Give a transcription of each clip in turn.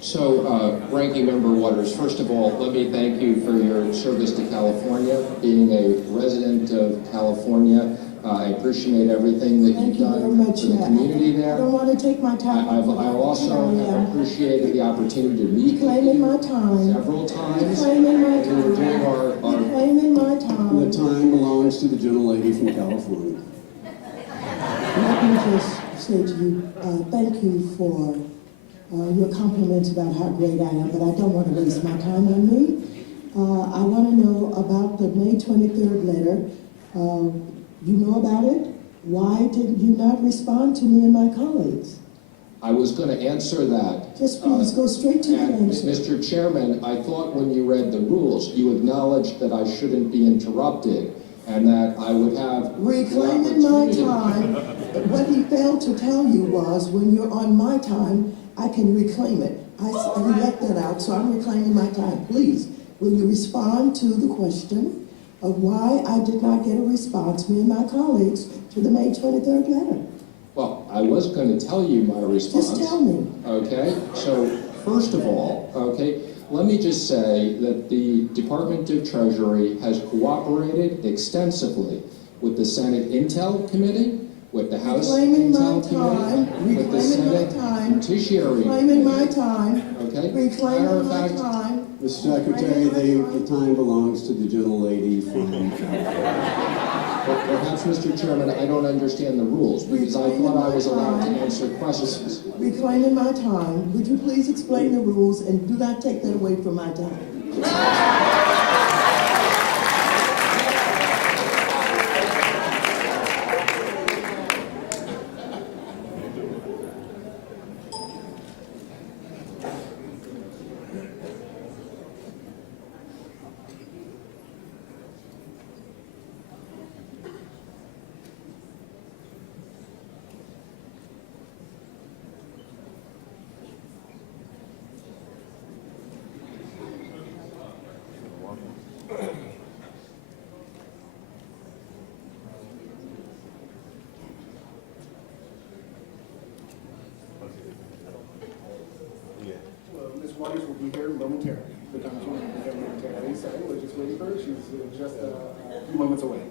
Ranking Member Waters, first of all, let me thank you for your service to California. Being a resident of California, I appreciate everything that you've done for the community there. I don't want to take my time. I've also appreciated the opportunity to meet Claiming my time. several times. Claiming my time. We were doing our Claiming my time. The time belongs to the gentlelady from California. Let me just say to you, thank you for your compliments about how great I am, but I don't want to waste my time on me. I want to know about the May 23rd letter. You know about it? Why did you not respond to me and my colleagues? I was going to answer that. Just please go straight to the answer. Mr. Chairman, I thought when you read the rules, you acknowledged that I shouldn't be interrupted and that I would have reclaiming my time. What he failed to tell you was when you're on my time, I can reclaim it. He left that out, so I'm reclaiming my time. Please, will you respond to the question of why I did not get a response, me and my colleagues, to the May 23rd letter? Well, I was going to tell you my response. Just tell me. Okay, so first of all, let me just say that the Department of Treasury has cooperated extensively with the Senate Intel Committee, with the House Intel Committee, with the Senate Judiciary Reclaiming my time. Okay? Reclaiming my time. Mr. Secretary, the time belongs to the gentlelady from Perhaps, Mr. Chairman, I don't understand the rules because I thought I was allowed to answer questions. Reclaiming my time. Would you please explain the rules and do not take that away from my time? Ms. Waters will be here momentarily. The time she will be here momentarily, so we're just waiting for her. She's just a few moments away.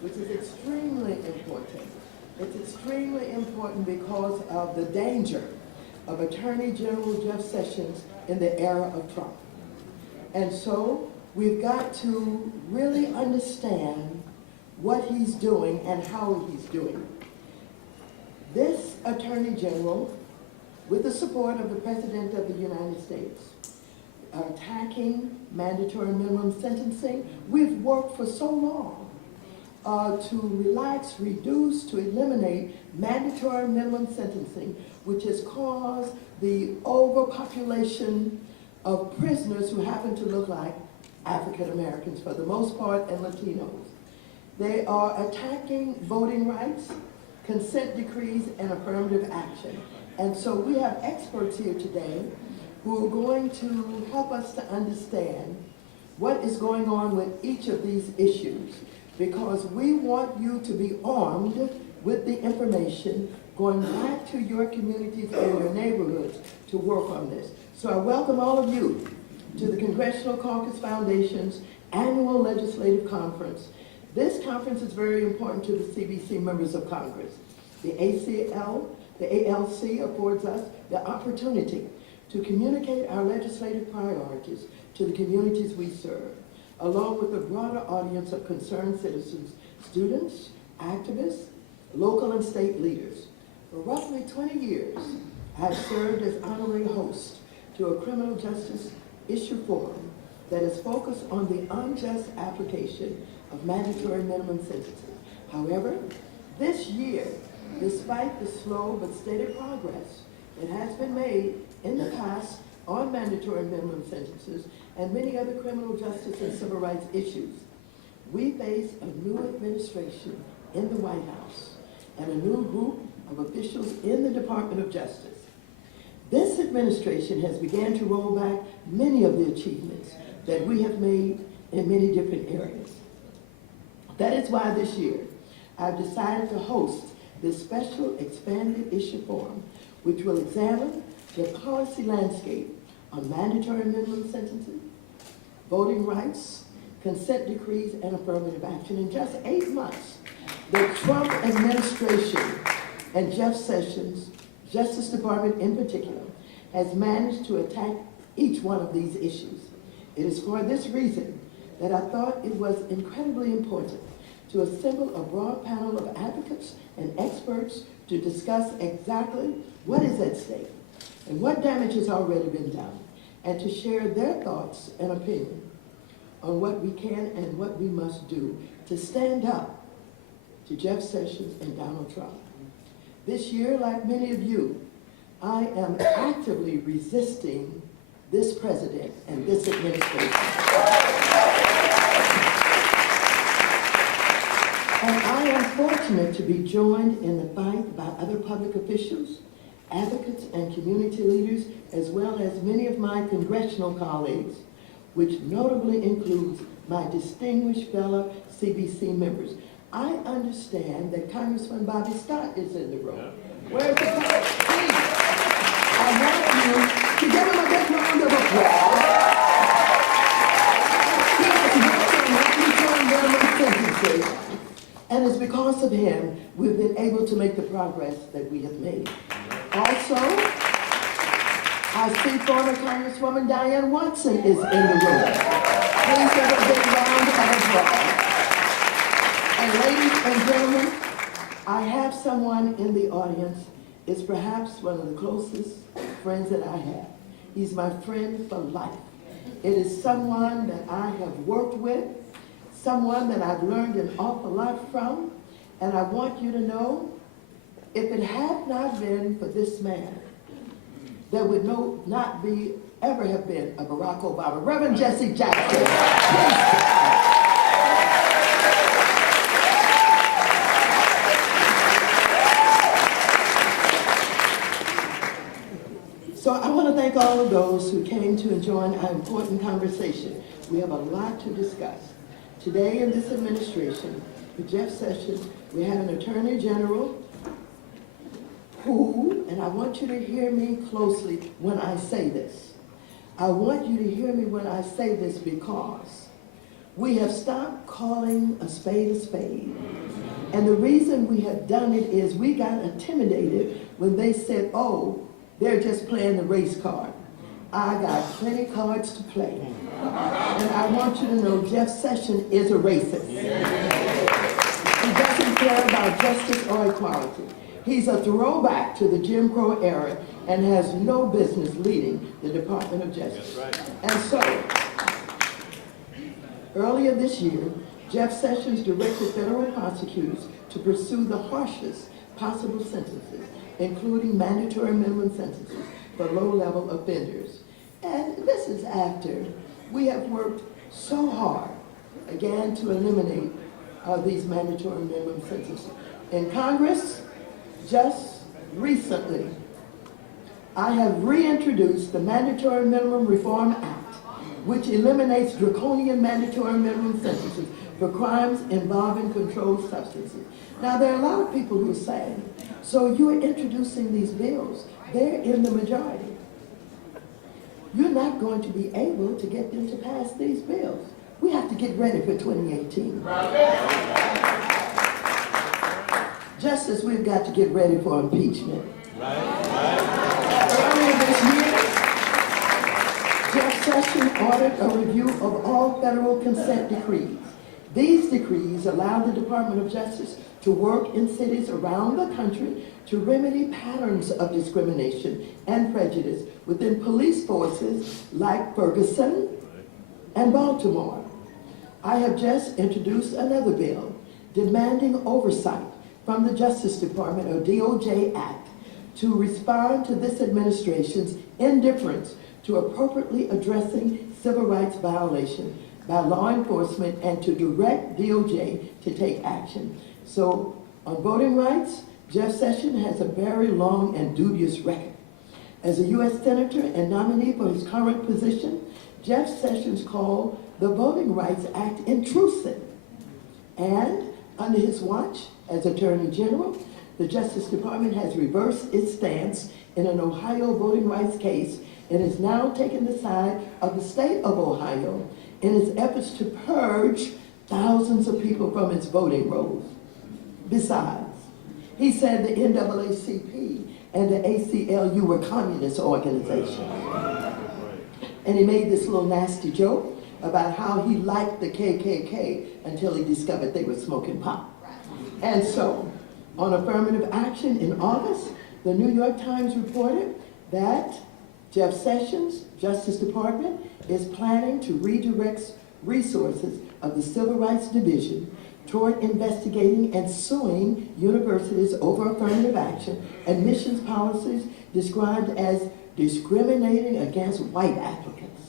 Which is extremely important. It's extremely important because of the danger of Attorney General Jeff Sessions in the era of Trump. And so we've got to really understand what he's doing and how he's doing. This Attorney General, with the support of the President of the United States, attacking mandatory minimum sentencing. We've worked for so long to relax, reduce, to eliminate mandatory minimum sentencing, which has caused the overpopulation of prisoners who happen to look like African Americans for the most part and Latinos. They are attacking voting rights, consent decrees, and affirmative action. And so we have experts here today who are going to help us to understand what is going on with each of these issues, because we want you to be armed with the information going back to your communities and your neighborhoods to work on this. So I welcome all of you to the Congressional Caucus Foundation's annual legislative conference. This conference is very important to the CBC members of Congress. The ALC affords us the opportunity to communicate our legislative priorities to the communities we serve, along with a broader audience of concerned citizens, students, activists, local and state leaders. For roughly 20 years, I've served as honorary host to a criminal justice issue forum that is focused on the unjust application of mandatory minimum sentences. However, This year, despite the slow but steady progress that has been made in the past on mandatory minimum sentences and many other criminal justice and civil rights issues, we face a new administration in the White House and a new group of officials in the Department of Justice. This administration has begun to roll back many of the achievements that we have made in many different areas. That is why this year I've decided to host this special expanded issue forum, which will examine the policy landscape on mandatory minimum sentences, voting rights, consent decrees, and affirmative action. In just 8 months, the Trump administration and Jeff Sessions, Justice Department in particular, has managed to attack each one of these issues. It is for this reason that I thought it was incredibly important to assemble a broad panel of advocates and experts to discuss exactly what is at stake and what damage has already been done, and to share their thoughts and opinion on what we can and what we must do to stand up to Jeff Sessions and Donald Trump. This year, like many of you, I am actively resisting this president and this administration. And I am fortunate to be joined in the fight by other public officials, advocates, and community leaders, as well as many of my congressional colleagues, which notably includes my distinguished fellow CBC members. I understand that Congressman Bobby Scott is in the room. Where's the please? I want you to give him a big round of applause. And it's because of him we've been able to make the progress that we have made. Also, I see former Congresswoman Diane Watson is in the room. Please give a big round of applause. And ladies and gentlemen, I have someone in the audience, is perhaps one of the closest friends that I have. He's my friend for life. It is someone that I have worked with, someone that I've learned an awful lot from, and I want you to know, if it had not been for this man, there would not ever have been a Barack Obama. Reverend Jesse Jackson. So I want to thank all of those who came to join our important conversation. We have a lot to discuss. Today in this administration, with Jeff Sessions, we have an Attorney General who, and I want you to hear me closely when I say this. I want you to hear me when I say this because we have stopped calling a spade a spade. And the reason we have done it is we got intimidated when they said, oh, they're just playing the race card. I got plenty cards to play. And I want you to know Jeff Sessions is a racist. He doesn't care about justice or equality. He's a throwback to the Jim Crow era and has no business leading the Department of Justice. And so, earlier this year, Jeff Sessions directed federal prosecutors to pursue the harshest possible sentences, including mandatory minimum sentences for low-level offenders. And this is after we have worked so hard, again, to eliminate these mandatory minimum sentences. In Congress, just recently, I have reintroduced the Mandatory Minimum Reform Act, which eliminates draconian mandatory minimum sentences for crimes involving controlled substances. Now, there are a lot of people who are saying, so you're introducing these bills, they're in the majority. You're not going to be able to get them to pass these bills. We have to get ready for 2018. Just as we've got to get ready for impeachment. Earlier this year, Jeff Sessions ordered a review of all federal consent decrees. These decrees allow the Department of Justice to work in cities around the country to remedy patterns of discrimination and prejudice within police forces like Ferguson and Baltimore. I have just introduced another bill demanding oversight from the Justice Department, or DOJ Act, to respond to this administration's indifference to appropriately addressing civil rights violations by law enforcement and to direct DOJ to take action. So on voting rights, Jeff Sessions has a very long and dubious record. As a U.S. Senator and nominee for his current position, Jeff Sessions called the Voting Rights Act intrusive. And under his watch as Attorney General, the Justice Department has reversed its stance in an Ohio voting rights case and is now taking the side of the state of Ohio in its efforts to purge thousands of people from its voting rolls. Besides, he said the NAACP and the ACLU were communist organizations. And he made this little nasty joke about how he liked the KKK until he discovered they were smoking pot. And so, on affirmative action in August, the New York Times reported that Jeff Sessions, Justice Department, is planning to redirect resources of the Civil Rights Division toward investigating and suing universities over affirmative action, admissions policies described as discriminating against white applicants.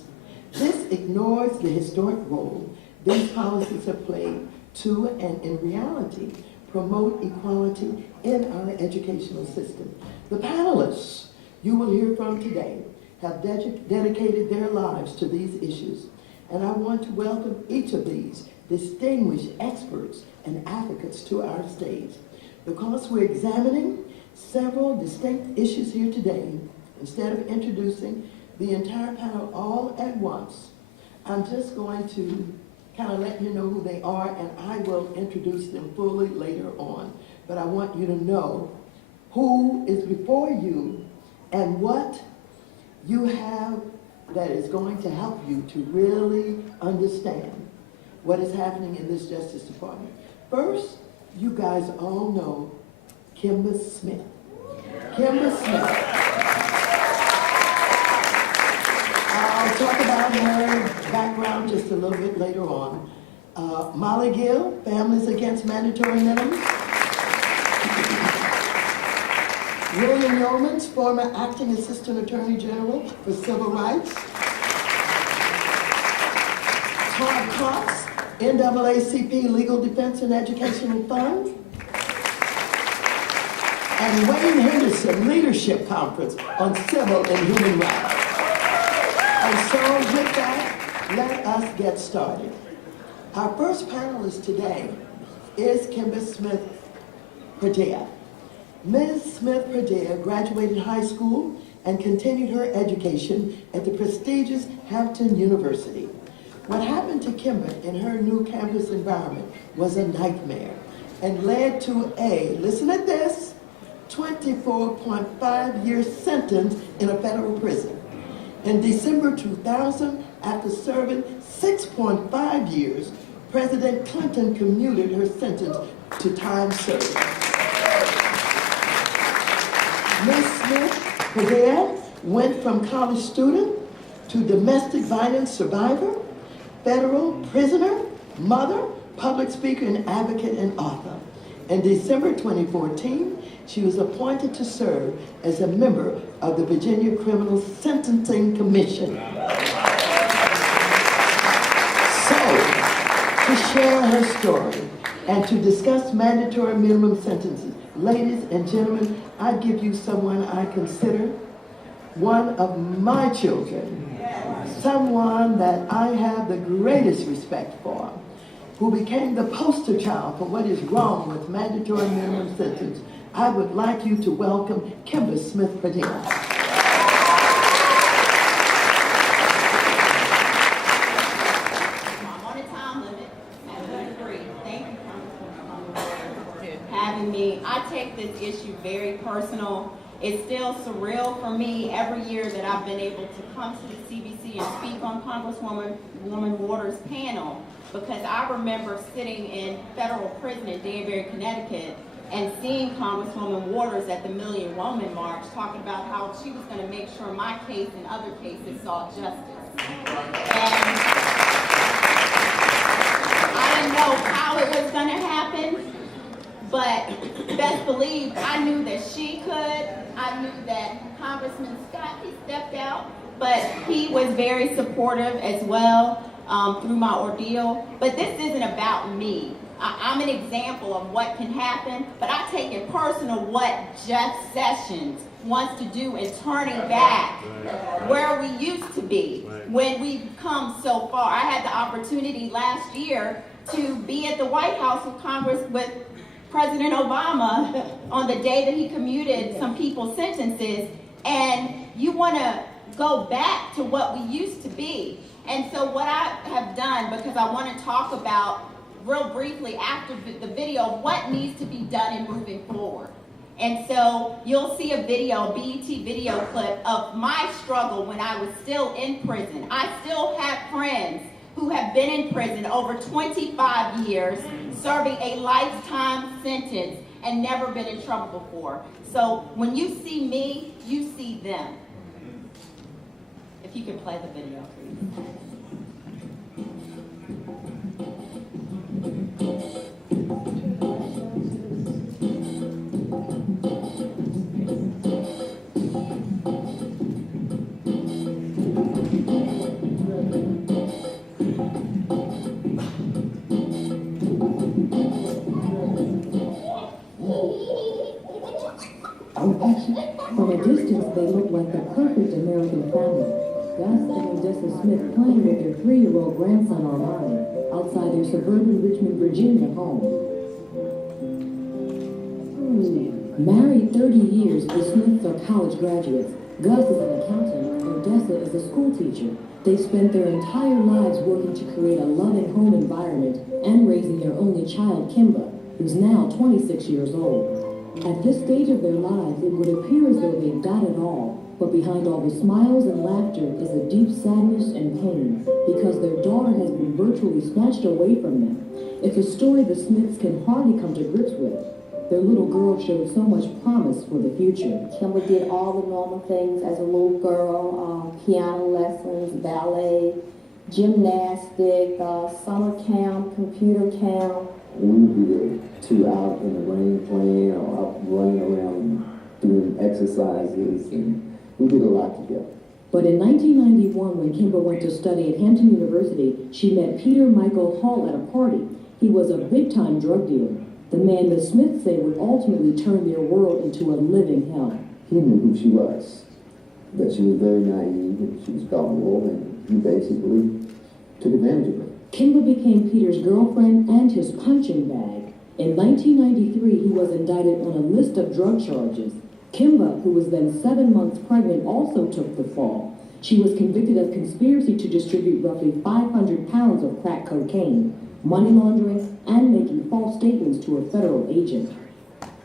This ignores the historic role these policies have played to, and in reality, promote equality in our educational system. The panelists you will hear from today have dedicated their lives to these issues, and I want to welcome each of these distinguished experts and advocates to our stage. Because we're examining several distinct issues here today, instead of introducing the entire panel all at once, I'm just going to kind of let you know who they are, and I will introduce them fully later on. But I want you to know who is before you and what you have that is going to help you to really understand what is happening in this Justice Department. First, you guys all know Kimber Smith. Kimber Smith. I'll talk about her background just a little bit later on. Molly Gill, Families Against Mandatory Minimums. William Yeomans, former Acting Assistant Attorney General for Civil Rights. Todd Cox, NAACP Legal Defense and Educational Fund. And Wayne Henderson, Leadership Conference on Civil and Human Rights. And so with that, let us get started. Our first panelist today is Kimber Smith Perdea. Ms. Smith Perdea graduated high school and continued her education at the prestigious Hampton University. What happened to Kimber in her new campus environment was a nightmare and led to a, listen at this, 24.5-year sentence in a federal prison. In December 2000, after serving 6.5 years, President Clinton commuted her sentence to time served. Ms. Smith Perdea went from college student to domestic violence survivor, federal prisoner, mother, public speaker and advocate and author. In December 2014, she was appointed to serve as a member of the Virginia Criminal Sentencing Commission. So, to share her story and to discuss mandatory minimum sentences, ladies and gentlemen, I give you someone I consider one of my children, someone that I have the greatest respect for, who became the poster child for what is wrong with mandatory minimum sentence. I would like you to welcome Kimber Smith Perdea. I'm on a time limit. I would agree. Thank you, Congresswoman, for having me. I take this issue very personal. It's still surreal for me every year that I've been able to come to the CBC and speak on Congresswoman Waters' panel, because I remember sitting in federal prison in Danbury, Connecticut, and seeing Congresswoman Waters at the Million Woman March talking about how she was going to make sure my case and other cases saw justice. And I didn't know how it was going to happen, But best believe I knew that she could. I knew that Congressman Scott, he stepped out, but he was very supportive as well through my ordeal. But this isn't about me. I'm an example of what can happen, but I take it personal what Jeff Sessions wants to do in turning back where we used to be when we've come so far. I had the opportunity last year to be at the White House with Congress with President Obama on the day that he commuted some people's sentences, and you want to go back to what we used to be. And so what I have done, because I want to talk about real briefly after the video what needs to be done in moving forward. And so you'll see a video, BET video clip of my struggle when I was still in prison. I still have friends who have been in prison over 25 years, serving a lifetime sentence and never been in trouble before. So when you see me, you see them. If you could play the video, please. From a distance, they look like the perfect American family. Gus and Odessa Smith playing with their 3-year-old grandson Armani outside their suburban Richmond, Virginia home. Married 30 years, the Smiths are college graduates. Gus is an accountant, Odessa is a school teacher. They spent their entire lives working to create a loving home environment and raising their only child, Kimba, who's now 26 years old. At this stage of their lives, it would appear as though they've got it all, but behind all the smiles and laughter is a deep sadness and pain, because their daughter has been virtually snatched away from them. It's a story the Smiths can hardly come to grips with. Their little girl showed so much promise for the future. Kimber did all the normal things as a little girl, piano lessons, ballet, gymnastic, summer camp, computer camp. We would be the two out in the rain playing or out running around doing exercises, and we did a lot together. But in 1991, when Kimber went to study at Hampton University, she met Peter Michael Hall at a party. He was a big-time drug dealer, the man the Smiths say would ultimately turn their world into a living hell. He knew who she was, that she was very naive and she was vulnerable, and he basically took advantage of her. Kimber became Peter's girlfriend and his punching bag. In 1993, he was indicted on a list of drug charges. Kimber, who was then 7 months pregnant, also took the fall. She was convicted of conspiracy to distribute roughly 500 pounds of crack cocaine, money laundering, and making false statements to a federal agent.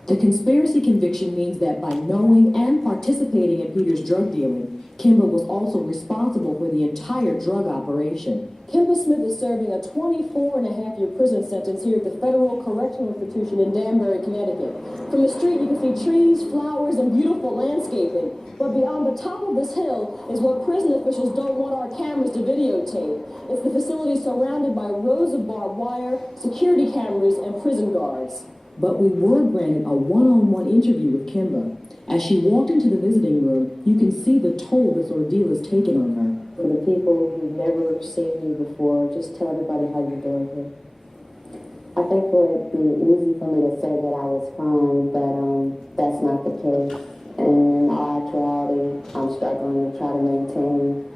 The conspiracy conviction means that by knowing and participating in Peter's drug dealing, Kimber was also responsible for the entire drug operation. Kimber Smith is serving a 24-and-a-half-year prison sentence here at the Federal Correctional Institution in Danbury, Connecticut. From the street, you can see trees, flowers, and beautiful landscaping. But beyond the top of this hill is what prison officials don't want our cameras to videotape. It's the facility surrounded by rows of barbed wire, security cameras, and prison guards. But we were granted a one-on-one interview with Kimber. As she walked into the visiting room, you can see the toll this ordeal has taken on her. For the people who've never seen you before, just tell everybody how you're doing here. I think it would be easy for me to say that I was fine, but that's not the case. In all actuality, I'm struggling to try to maintain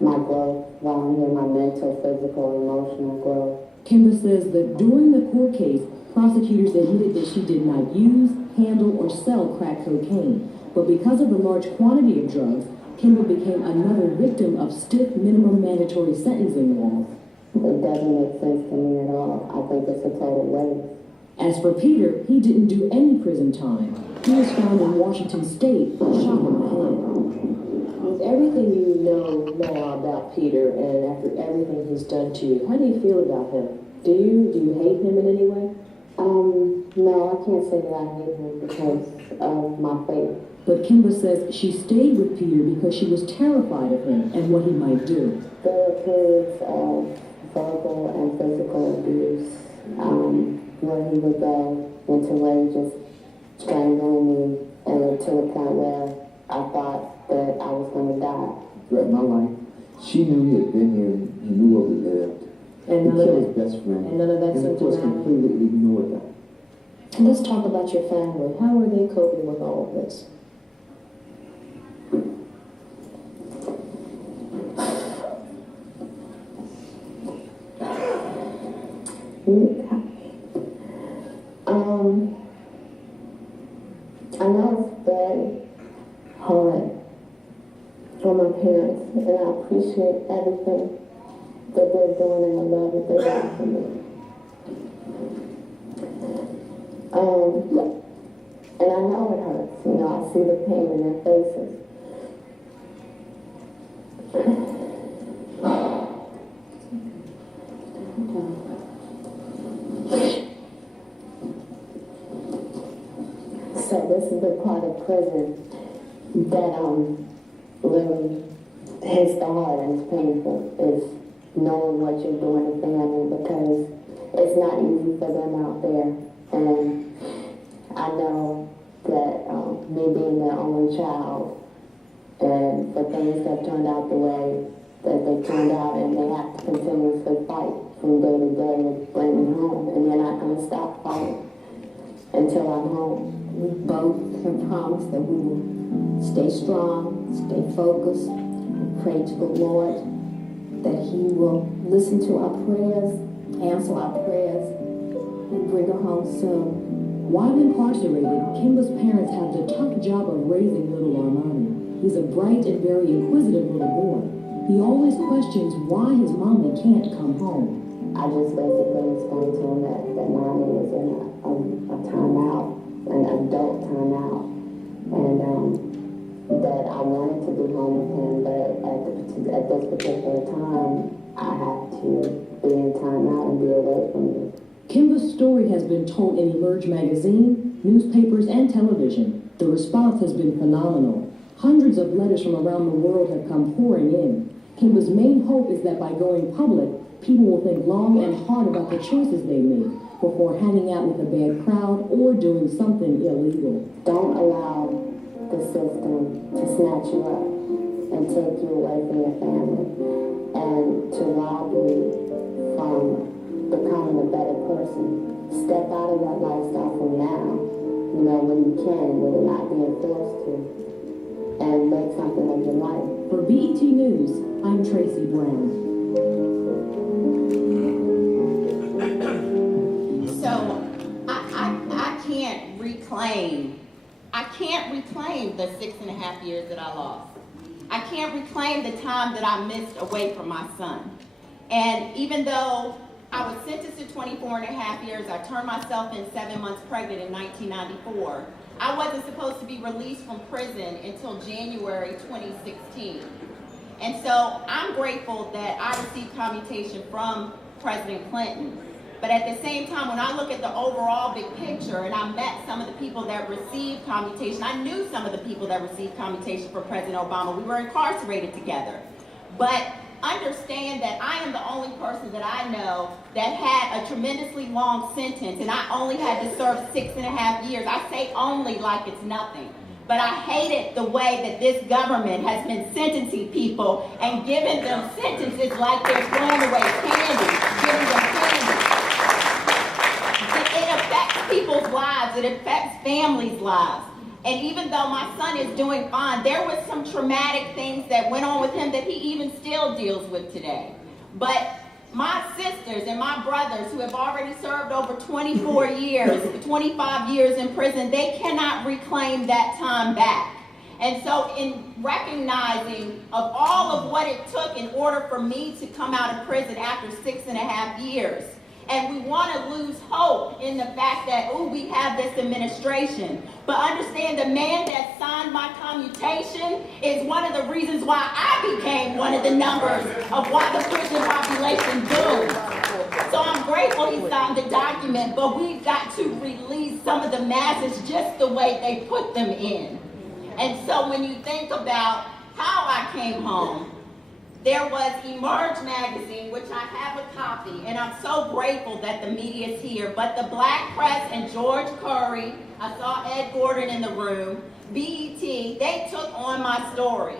my growth while I'm here, my mental, physical, emotional growth. Kimber says that during the court case, prosecutors admitted that she did not use, handle, or sell crack cocaine. But because of the large quantity of drugs, Kimber became another victim of stiff minimum mandatory sentencing laws. It doesn't make sense to me at all. I think it's a total waste. As for Peter, he didn't do any prison time. He was found in Washington State, shot in the head. With everything you know now about Peter and after everything he's done to you, how do you feel about him? Do you hate him in any way? No, I can't say that I hate him because of my faith. But Kimber says she stayed with Peter because she was terrified of him and what he might do. There were periods of verbal and physical abuse where he would go went to where he just strangling me, and to the point where I thought that I was going to die. Throughout my life, she knew he had been here and knew where we lived. And He none of killed that, his best friend. and none of that And of seemed to course, matter. completely ignored that. Let's talk about your family. How are they coping with all of this? I know it's very hard for my parents, and I appreciate everything that they're doing and the love that they have for me. And I know it hurts, you know, I see the pain in their faces. So this is the part of prison that really hits the heart and it's painful, is knowing what you're doing to family, because it's not easy for them out there. And I know that me being their only child, and for things that turned out the way that they turned out, and they have to continuously fight from day to day to bring me home, and they're not going to stop fighting until I'm home. We both have promised that we will stay strong, stay focused, and pray to the Lord that He will listen to our prayers, answer our prayers, and bring her home soon. While incarcerated, Kimba's parents have the tough job of raising little Armani. He's a bright and very inquisitive little boy. He always questions why his mommy can't come home. I just basically explained to him that mommy was in a timeout, an adult timeout, and that I wanted to be home with him, but at this particular time, I have to be in timeout and be away from you. Kimba's story has been told in Emerge magazine, newspapers, and television. The response has been phenomenal. Hundreds of letters from around the world have come pouring in. Kimba's main hope is that by going public, people will think long and hard about the choices they make before hanging out with a bad crowd or doing something illegal. Don't allow the system to snatch you up and take you away from your family and to rob you from becoming a better person. Step out of that lifestyle from now, you know, when you can, when you're not being forced to, and make something of your life. For BET News, I'm Tracy Brown. I can't reclaim the 6.5 years that I lost. I can't reclaim the time that I missed away from my son. And even though I was sentenced to 24.5 years, I turned myself in 7 months pregnant in 1994. I wasn't supposed to be released from prison until January 2016. And so I'm grateful that I received commutation from President Clinton. But at the same time, when I look at the overall big picture, and I met some of the people that received commutation, I knew some of the people that received commutation for President Obama. We were incarcerated together. But understand that I am the only person that I know that had a tremendously long sentence, and I only had to serve 6.5 years. I say only like it's nothing. But I hated the way that this government has been sentencing people and giving them sentences like they're throwing away candy, giving them candy. It affects people's lives. It affects families' lives. And even though my son is doing fine, there was some traumatic things that went on with him that he even still deals with today. But my sisters and my brothers who have already served over 24 years, 25 years in prison, they cannot reclaim that time back. And so in recognizing of all of what it took in order for me to come out of prison after 6.5 years, and we want to lose hope in the fact that, oh, we have this administration. But understand the man that signed my commutation is one of the reasons why I became one of the numbers of why the prison population doomed. So I'm grateful he signed the document, but we've got to release some of the masses just the way they put them in. And so when you think about how I came home, there was Emerge magazine, which I have a copy, and I'm so grateful that the media is here, but the Black Press and George Curry, I saw Ed Gordon in the room, BET, they took on my story.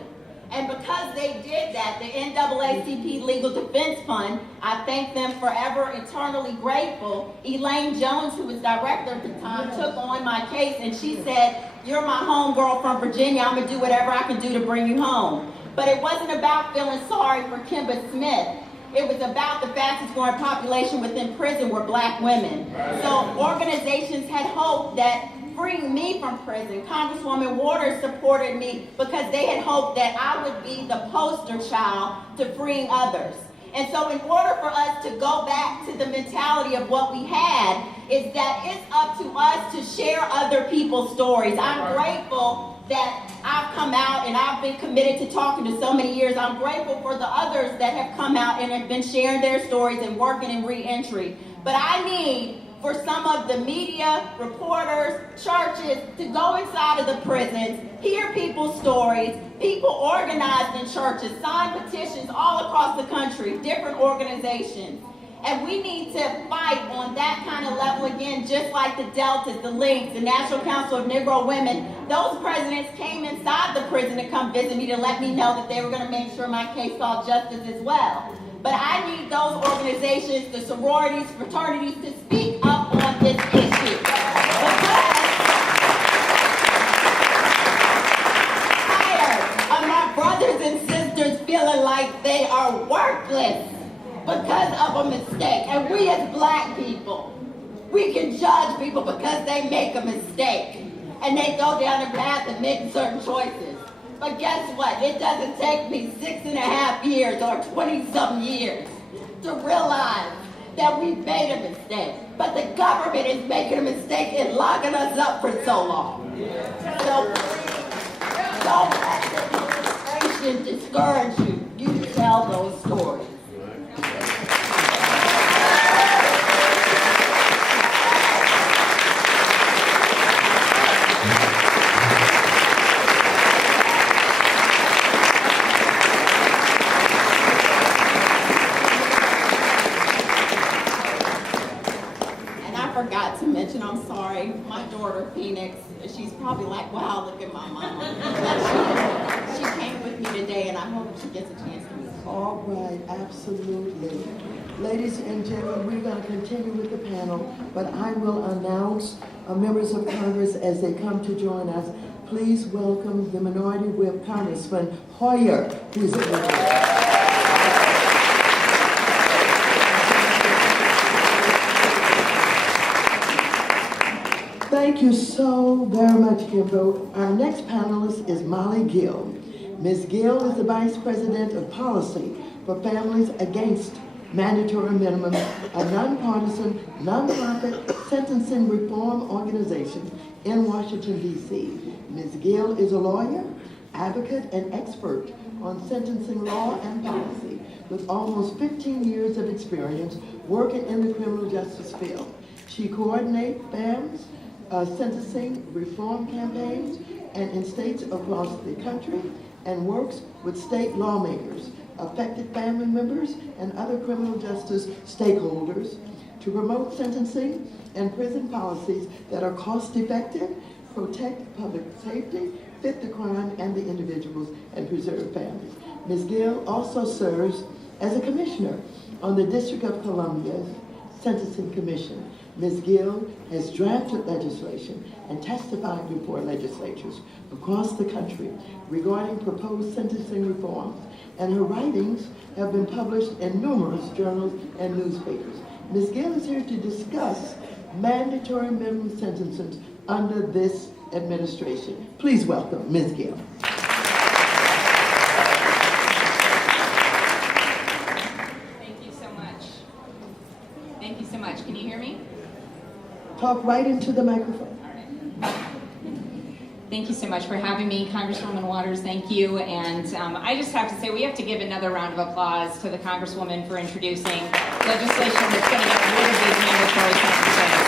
And because they did that, the NAACP Legal Defense Fund, I thank them forever, eternally grateful. Elaine Jones, who was director at the time, took on my case, and she said, "You're my homegirl from Virginia, I'm gonna do whatever I can do to bring you home." But it wasn't about feeling sorry for Kimba Smith. It was about the fastest growing population within prison were Black women. So organizations had hoped that freeing me from prison, Congresswoman Waters supported me because they had hoped that I would be the poster child to freeing others. And so in order for us to go back to the mentality of what we had, is that it's up to us to share other people's stories. I'm grateful that I've come out and I've been committed to talking to so many years. I'm grateful for the others that have come out and have been sharing their stories and working in reentry. But I need for some of the media, reporters, churches to go inside of the prisons, hear people's stories, people organized in churches, sign petitions all across the country, different organizations. And we need to fight on that kind of level again, just like the Deltas, the Links, the National Council of Negro Women. Those presidents came inside the prison to come visit me to let me know that they were going to make sure my case saw justice as well. But I need those organizations, the sororities, fraternities, to speak up on this issue. Because I'm tired of my brothers and sisters feeling like they are worthless because of a mistake. And we as Black people, we can judge people because they make a mistake and they go down the path and make certain choices. But guess what? It doesn't take me 6.5 years or 20-something years to realize that we made a mistake. But the government is making a mistake in locking us up for so long. So don't let the administration discourage you. You tell those stories. Forgot to mention, I'm sorry, my daughter Phoenix, she's probably like, wow, look at my mom. She came with me today and I hope she gets a chance to meet her. All right, absolutely. Ladies and gentlemen, we're going to continue with the panel, but I will announce members of Congress as they come to join us. Please welcome the Minority Whip Congressman Hoyer, who is with us. Thank you so very much, Kimbo. Our next panelist is Molly Gill. Ms. Gill is the Vice President of Policy for Families Against Mandatory Minimum, a nonpartisan, nonprofit sentencing reform organization in Washington, D.C. Ms. Gill is a lawyer, advocate, and expert on sentencing law and policy with almost 15 years of experience working in the criminal justice field. She coordinates FAM's sentencing reform campaigns and in states across the country and works with state lawmakers, affected family members, and other criminal justice stakeholders to promote sentencing and prison policies that are cost-effective, protect public safety, fit the crime and the individuals, and preserve families. Ms. Gill also serves as a commissioner on the District of Columbia's Sentencing Commission. Ms. Gill has drafted legislation and testified before legislatures across the country regarding proposed sentencing reforms, and her writings have been published in numerous journals and newspapers. Ms. Gill is here to discuss mandatory minimum sentences under this administration. Please welcome Ms. Gill. Thank you so much. Thank you so much. Can you hear me? Talk right into the microphone. All right. Thank you so much for having me, Congresswoman Waters. Thank you. And I just have to say, we have to give another round of applause to the Congresswoman for introducing legislation that's going to get rid of these mandatory sentences.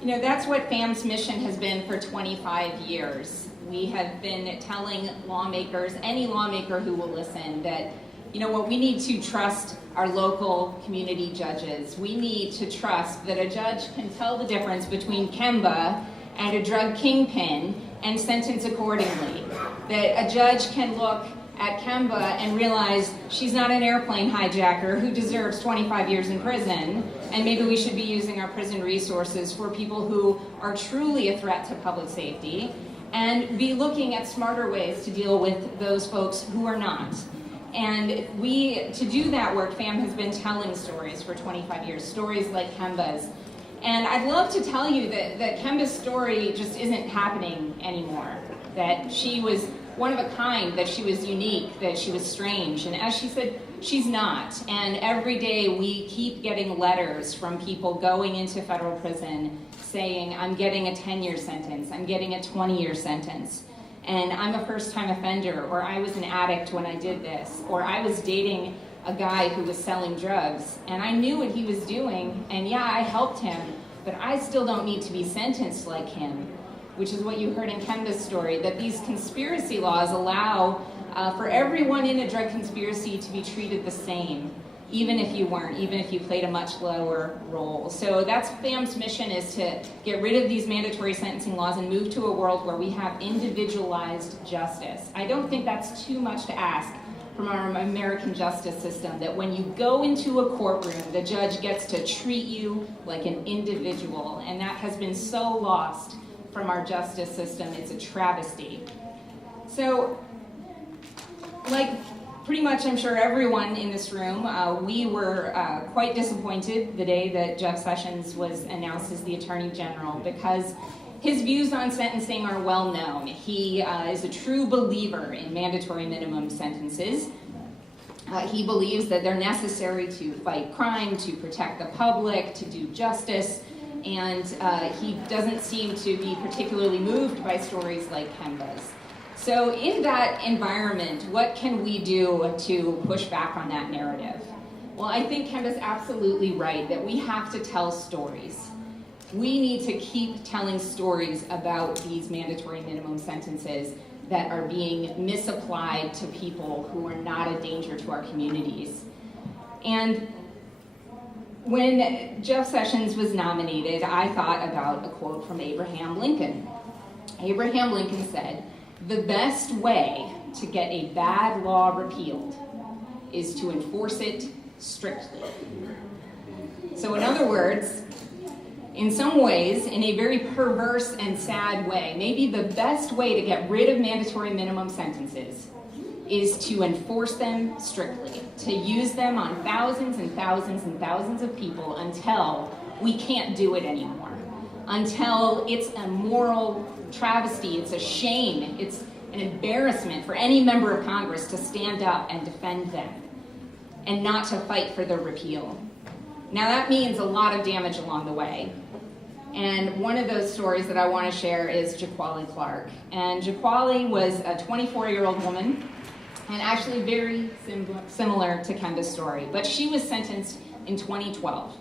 You know, that's what FAM's mission has been for 25 years. We have been telling lawmakers, any lawmaker who will listen, that, you know what, we need to trust our local community judges. We need to trust that a judge can tell the difference between Kemba and a drug kingpin and sentence accordingly. That a judge can look at Kemba and realize she's not an airplane hijacker who deserves 25 years in prison, and maybe we should be using our prison resources for people who are truly a threat to public safety, and be looking at smarter ways to deal with those folks who are not. And to do that work, FAM has been telling stories for 25 years, stories like Kemba's. And I'd love to tell you that Kemba's story just isn't happening anymore, that she was one of a kind, that she was unique, that she was strange. And as she said, she's not. And every day we keep getting letters from people going into federal prison saying, I'm getting a 10-year sentence, I'm getting a 20-year sentence, and I'm a first-time offender, or I was an addict when I did this, or I was dating a guy who was selling drugs, and I knew what he was doing, and yeah, I helped him, but I still don't need to be sentenced like him, which is what you heard in Kemba's story, that these conspiracy laws allow for everyone in a drug conspiracy to be treated the same, even if you weren't, even if you played a much lower role. So that's FAM's mission, is to get rid of these mandatory sentencing laws and move to a world where we have individualized justice. I don't think that's too much to ask from our American justice system, that when you go into a courtroom, the judge gets to treat you like an individual, and that has been so lost from our justice system. It's a travesty. So, like pretty much I'm sure everyone in this room, we were quite disappointed the day that Jeff Sessions was announced as the Attorney General, because his views on sentencing are well known. He is a true believer in mandatory minimum sentences. He believes that they're necessary to fight crime, to protect the public, to do justice, and he doesn't seem to be particularly moved by stories like Kemba's. So in that environment, what can we do to push back on that narrative? Well, I think Kemba's absolutely right that we have to tell stories. We need to keep telling stories about these mandatory minimum sentences that are being misapplied to people who are not a danger to our communities. And when Jeff Sessions was nominated, I thought about a quote from Abraham Lincoln. Abraham Lincoln said, "The best way to get a bad law repealed is to enforce it strictly." So in other words, in some ways, in a very perverse and sad way, maybe the best way to get rid of mandatory minimum sentences is to enforce them strictly, to use them on thousands and thousands and thousands of people until we can't do it anymore, until it's a moral travesty, it's a shame, it's an embarrassment for any member of Congress to stand up and defend them and not to fight for their repeal. Now that means a lot of damage along the way. And one of those stories that I want to share is Jaqualee Clark. And Jaqualee was a 24-year-old woman, and actually very similar to Kemba's story, but she was sentenced in 2012.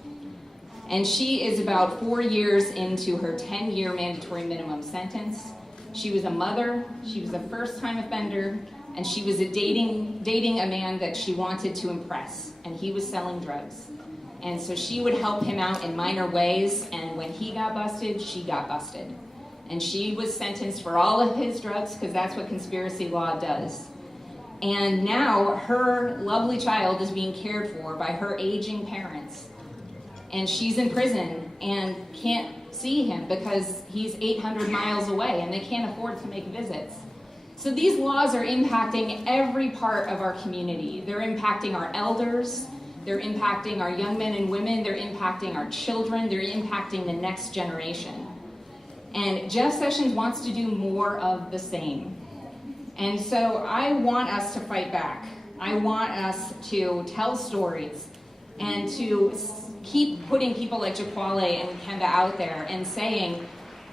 And she is about 4 years into her 10-year mandatory minimum sentence. She was a mother, she was a first-time offender, and she was dating a man that she wanted to impress, and he was selling drugs. And so she would help him out in minor ways, and when he got busted, she got busted. And she was sentenced for all of his drugs, because that's what conspiracy law does. And now her lovely child is being cared for by her aging parents. And she's in prison and can't see him because he's 800 miles away and they can't afford to make visits. So these laws are impacting every part of our community. They're impacting our elders, they're impacting our young men and women, they're impacting our children, they're impacting the next generation. And Jeff Sessions wants to do more of the same. And so I want us to fight back. I want us to tell stories and to keep putting people like Jaqualee and Kemba out there and saying,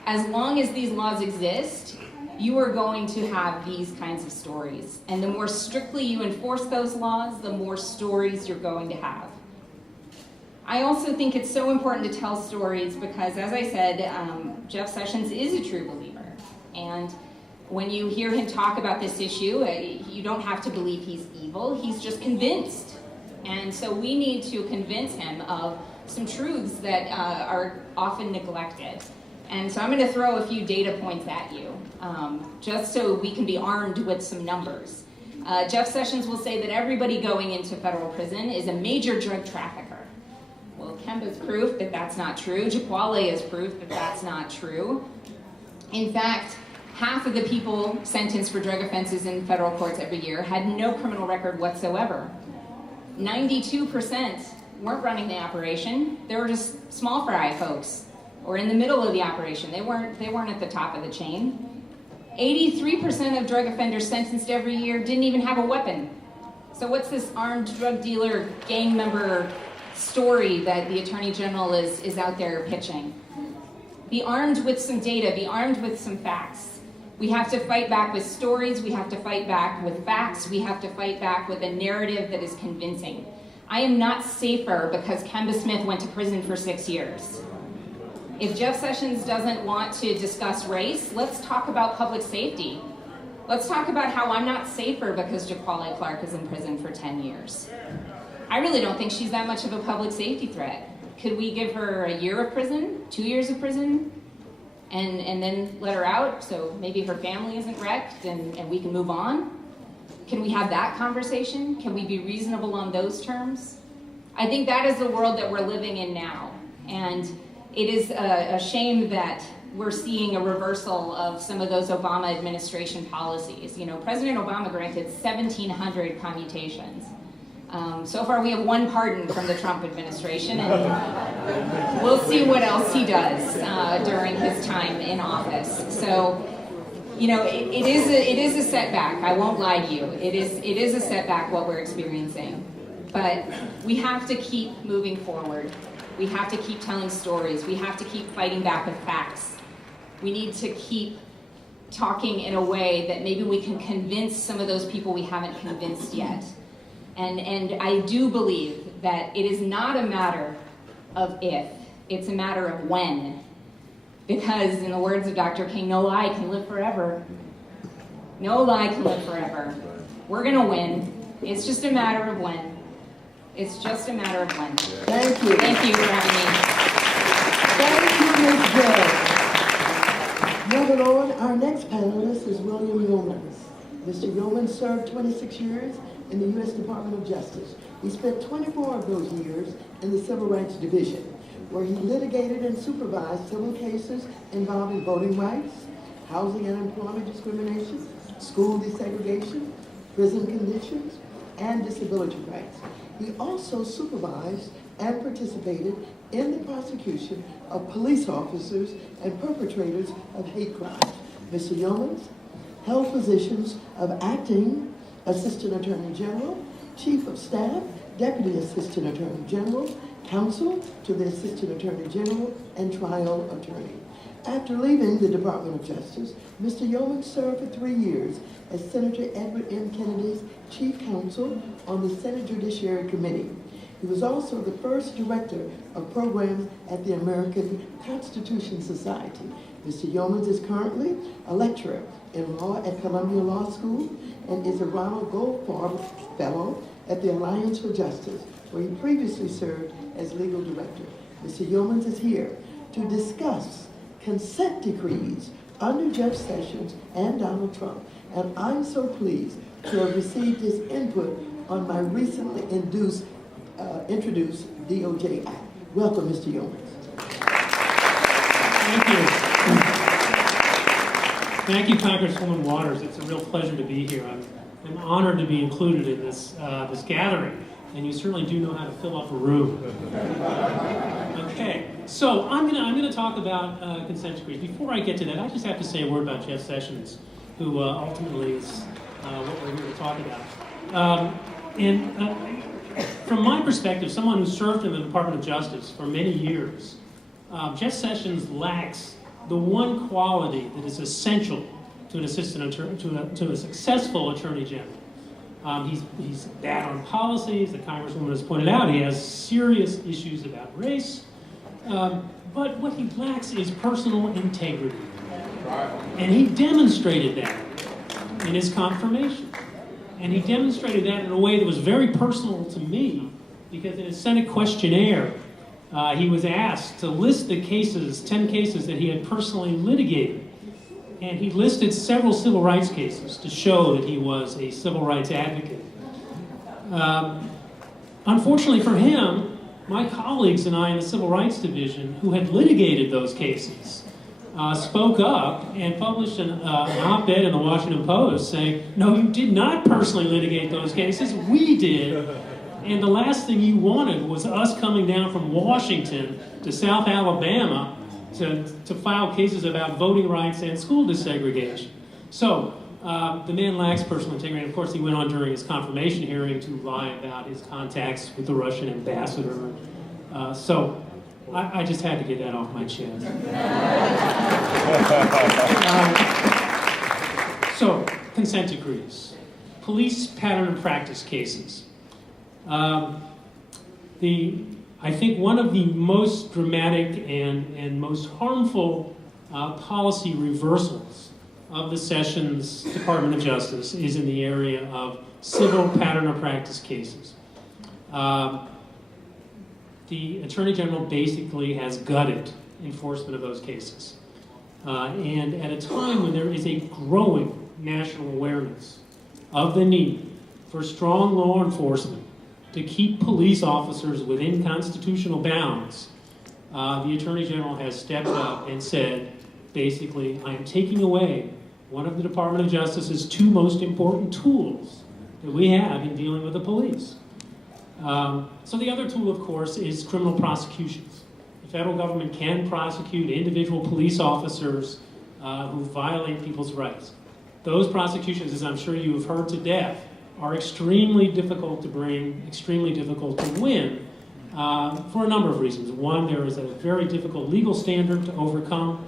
as long as these laws exist, you are going to have these kinds of stories. And the more strictly you enforce those laws, the more stories you're going to have. I also think it's so important to tell stories because, as I said, Jeff Sessions is a true believer. And When you hear him talk about this issue, you don't have to believe he's evil. He's just convinced. And so we need to convince him of some truths that are often neglected. And so I'm going to throw a few data points at you, just so we can be armed with some numbers. Jeff Sessions will say that everybody going into federal prison is a major drug trafficker. Well, Kemba's proof that that's not true. Jaquale is proof that that's not true. In fact, half of the people sentenced for drug offenses in federal courts every year had no criminal record whatsoever. 92% weren't running the operation. They were just small fry folks, or in the middle of the operation. They weren't at the top of the chain. 83% of drug offenders sentenced every year didn't even have a weapon. So what's this armed drug dealer, gang member story that the Attorney General is out there pitching? Be armed with some data, be armed with some facts. We have to fight back with stories, we have to fight back with facts, we have to fight back with a narrative that is convincing. I am not safer because Kemba Smith went to prison for 6 years. If Jeff Sessions doesn't want to discuss race, let's talk about public safety. Let's talk about how I'm not safer because Jaquale Clark is in prison for 10 years. I really don't think she's that much of a public safety threat. Could we give her a year of prison, 2 years of prison, and then let her out so maybe her family isn't wrecked and we can move on? Can we have that conversation? Can we be reasonable on those terms? I think that is the world that we're living in now. And it is a shame that we're seeing a reversal of some of those Obama administration policies. You know, President Obama granted 1,700 commutations. So far we have one pardon from the Trump administration, and we'll see what else he does during his time in office. So, you know, it is a setback. I won't lie to you. It is a setback what we're experiencing. But we have to keep moving forward. We have to keep telling stories. We have to keep fighting back with facts. We need to keep talking in a way that maybe we can convince some of those people we haven't convinced yet. And I do believe that it is not a matter of if, it's a matter of when. Because in the words of Dr. King, no lie can live forever. No lie can live forever. We're gonna win. It's just a matter of when. It's just a matter of when. Thank you. Thank you for having me. Thank you, Ms. Jones. Moving on, our next panelist is William Yeomans. Mr. Yeomans served 26 years in the U.S. Department of Justice. He spent 24 of those years in the Civil Rights Division, where he litigated and supervised civil cases involving voting rights, housing and employment discrimination, school desegregation, prison conditions, and disability rights. He also supervised and participated in the prosecution of police officers and perpetrators of hate crimes. Mr. Yeomans held positions of acting Assistant Attorney General, Chief of Staff, Deputy Assistant Attorney General, Counsel to the Assistant Attorney General, and Trial Attorney. After leaving the Department of Justice, Mr. Yeomans served for 3 years as Senator Edward M. Kennedy's Chief Counsel on the Senate Judiciary Committee. He was also the first director of programs at the American Constitution Society. Mr. Yeomans is currently a lecturer in law at Columbia Law School and is a Ronald Goldfarb Fellow at the Alliance for Justice, where he previously served as legal director. Mr. Yeomans is here to discuss consent decrees under Jeff Sessions and Donald Trump, and I'm so pleased to have received his input on my recently introduced DOJ Act. Welcome, Mr. Yeomans. Thank you. Thank you, Congresswoman Waters. It's a real pleasure to be here. I'm honored to be included in this gathering, and you certainly do know how to fill up a room. Okay, so I'm gonna talk about consent decrees. Before I get to that, I just have to say a word about Jeff Sessions, who ultimately is what we're here to talk about. From my perspective, someone who served in the Department of Justice for many years, Jeff Sessions lacks the one quality that is essential to an assistant attorney, to a successful attorney general. He's bad on policies. The Congresswoman has pointed out he has serious issues about race. But what he lacks is personal integrity. And he demonstrated that in his confirmation. And he demonstrated that in a way that was very personal to me, because in his Senate questionnaire, he was asked to list the cases, 10 cases that he had personally litigated. And he listed several civil rights cases to show that he was a civil rights advocate. Unfortunately for him, my colleagues and I in the Civil Rights Division, who had litigated those cases, spoke up and published an op-ed in the Washington Post saying, no, you did not personally litigate those cases, we did. And the last thing you wanted was us coming down from Washington to South Alabama to file cases about voting rights and school desegregation. So the man lacks personal integrity. And of course, he went on during his confirmation hearing to lie about his contacts with the Russian ambassador. So I just had to get that off my chest. So, consent decrees, police pattern and practice cases. I think one of the most dramatic and most harmful policy reversals of the Sessions Department of Justice is in the area of civil pattern or practice cases. The Attorney General basically has gutted enforcement of those cases. And at a time when there is a growing national awareness of the need for strong law enforcement to keep police officers within constitutional bounds, the Attorney General has stepped up and said, basically, I am taking away one of the Department of Justice's two most important tools that we have in dealing with the police. So the other tool, of course, is criminal prosecutions. The federal government can prosecute individual police officers who violate people's rights. Those prosecutions, as I'm sure you have heard to death, are extremely difficult to bring, extremely difficult to win, for a number of reasons. One, there is a very difficult legal standard to overcome.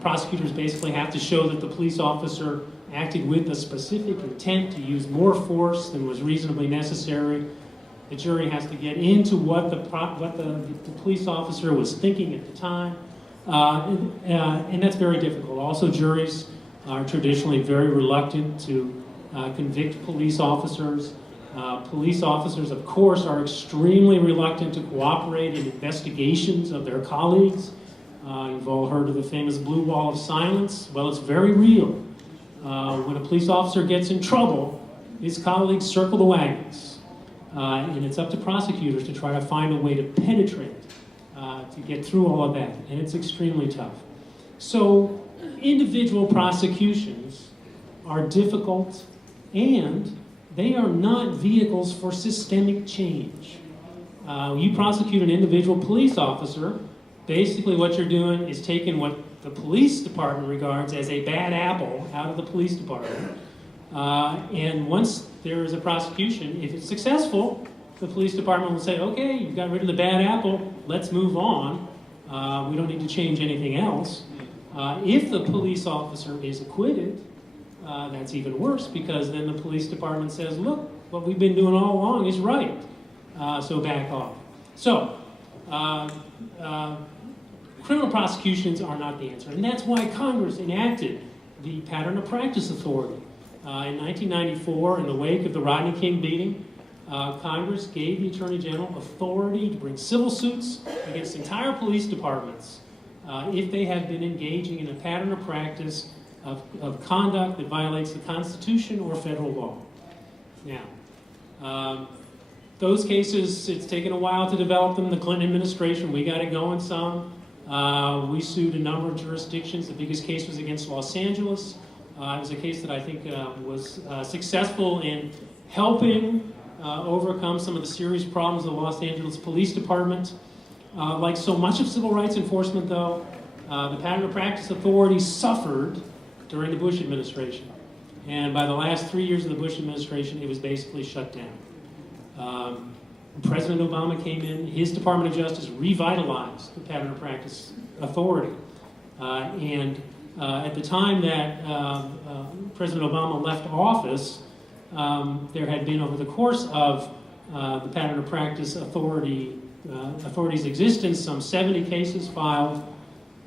Prosecutors basically have to show that the police officer acted with a specific intent to use more force than was reasonably necessary. The jury has to get into what the police officer was thinking at the time, and that's very difficult. Also, juries are traditionally very reluctant to convict police officers. Police officers, of course, are extremely reluctant to cooperate in investigations of their colleagues. You've all heard of the famous blue wall of silence. Well, it's very real. When a police officer gets in trouble, his colleagues circle the wagons. And it's up to prosecutors to try to find a way to penetrate, to get through all of that. And it's extremely tough. So individual prosecutions are difficult, and they are not vehicles for systemic change. You prosecute an individual police officer, basically what you're doing is taking what the police department regards as a bad apple out of the police department. And once there is a prosecution, if it's successful, the police department will say, okay, you got rid of the bad apple, let's move on. We don't need to change anything else. If the police officer is acquitted, that's even worse, because then the police department says, look, what we've been doing all along is right, so back off. So, criminal prosecutions are not the answer, and that's why Congress enacted the Pattern of Practice Authority. In 1994, in the wake of the Rodney King beating, Congress gave the Attorney General authority to bring civil suits against entire police departments if they have been engaging in a pattern of practice of conduct that violates the Constitution or federal law. Now, those cases, it's taken a while to develop them. The Clinton administration, we got it going some. We sued a number of jurisdictions. The biggest case was against Los Angeles. It was a case that I think was successful in helping overcome some of the serious problems of the Los Angeles Police Department. Like so much of civil rights enforcement, though, the Pattern of Practice Authority suffered during the Bush administration. And by the last 3 years of the Bush administration, it was basically shut down. President Obama came in, his Department of Justice revitalized the Pattern of Practice Authority. At the time that President Obama left office, there had been, over the course of the Pattern of Practice Authority's existence, some 70 cases filed.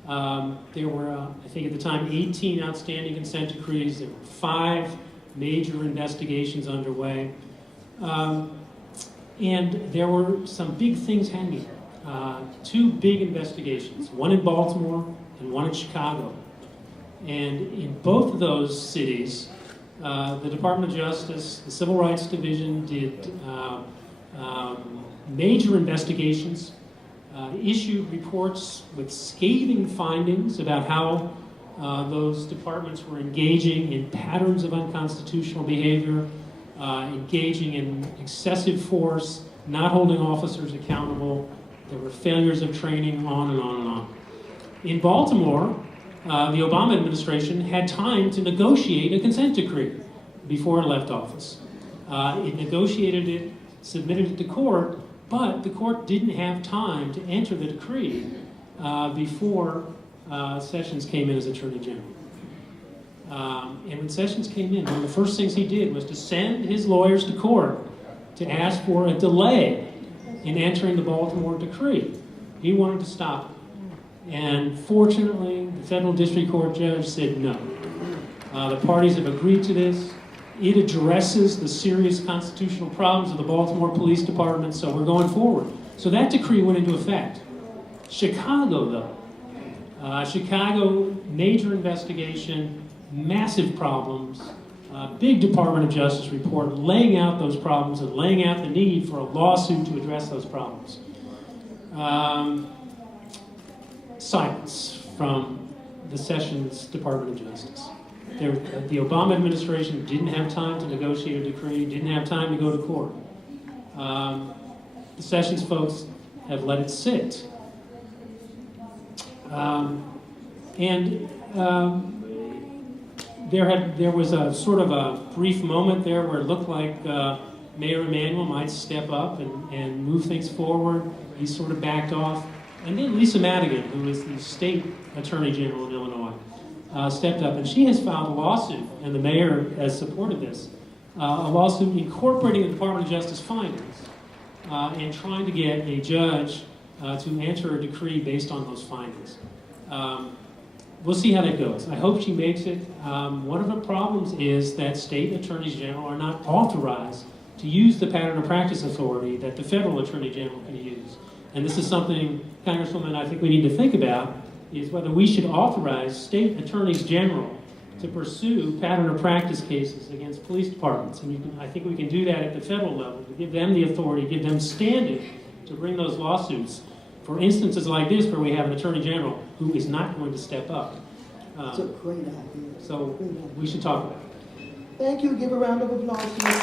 There were, I think at the time, 18 outstanding consent decrees. There were 5 major investigations underway. And there were some big things hanging. 2 big investigations, one in Baltimore and one in Chicago. And in both of those cities, the Department of Justice, the Civil Rights Division did major investigations, issued reports with scathing findings about how those departments were engaging in patterns of unconstitutional behavior, engaging in excessive force, not holding officers accountable. There were failures of training, on and on and on. In Baltimore, the Obama administration had time to negotiate a consent decree before it left office. It negotiated it, submitted it to court, but the court didn't have time to enter the decree before Sessions came in as Attorney General. And when Sessions came in, one of the first things he did was to send his lawyers to court to ask for a delay in entering the Baltimore decree. He wanted to stop it. And fortunately, the federal district court judge said no. The parties have agreed to this. It addresses the serious constitutional problems of the Baltimore Police Department, so we're going forward. So that decree went into effect. Chicago, though. Chicago, major investigation, massive problems, big Department of Justice report laying out those problems and laying out the need for a lawsuit to address those problems. Silence from the Sessions Department of Justice. The Obama administration didn't have time to negotiate a decree, didn't have time to go to court. The Sessions folks have let it sit. There was a sort of a brief moment there where it looked like Mayor Emanuel might step up and move things forward. He sort of backed off. And then Lisa Madigan, who is the state attorney general in Illinois, stepped up. And she has filed a lawsuit, and the mayor has supported this, a lawsuit incorporating the Department of Justice findings and trying to get a judge to enter a decree based on those findings. We'll see how that goes. I hope she makes it. One of the problems is that state attorneys general are not authorized to use the pattern of practice authority that the federal attorney general can use. And this is something, Congresswoman, I think we need to think about, is whether we should authorize state attorneys general to pursue pattern of practice cases against police departments. And I think we can do that at the federal level, to give them the authority, give them standing to bring those lawsuits for instances like this where we have an attorney general who is not going to step up. It's a great idea. So we should talk about it. Thank you. Give a round of applause to Ms.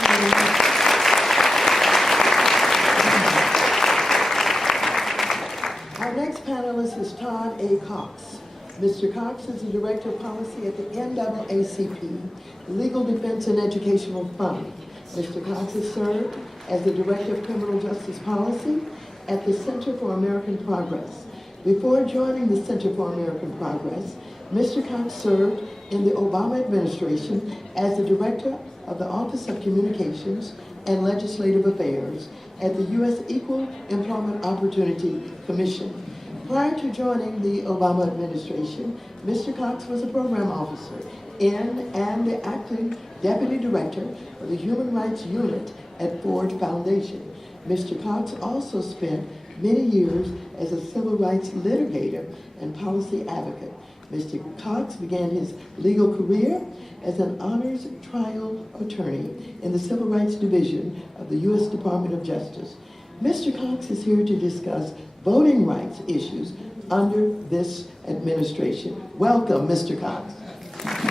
Our next panelist is Todd A. Cox. Mr. Cox is the Director of Policy at the NAACP, Legal Defense and Educational Fund. Mr. Cox has served as the Director of Criminal Justice Policy at the Center for American Progress. Before joining the Center for American Progress, Mr. Cox served in the Obama administration as the Director of the Office of Communications and Legislative Affairs at the U.S. Equal Employment Opportunity Commission. Prior to joining the Obama administration, Mr. Cox was a program officer in and the acting deputy director of the Human Rights Unit at Ford Foundation. Mr. Cox also spent many years as a civil rights litigator and policy advocate. Mr. Cox began his legal career as an honors trial attorney in the Civil Rights Division of the U.S. Department of Justice. Mr. Cox is here to discuss voting rights issues under this administration. Welcome, Mr. Cox. Thank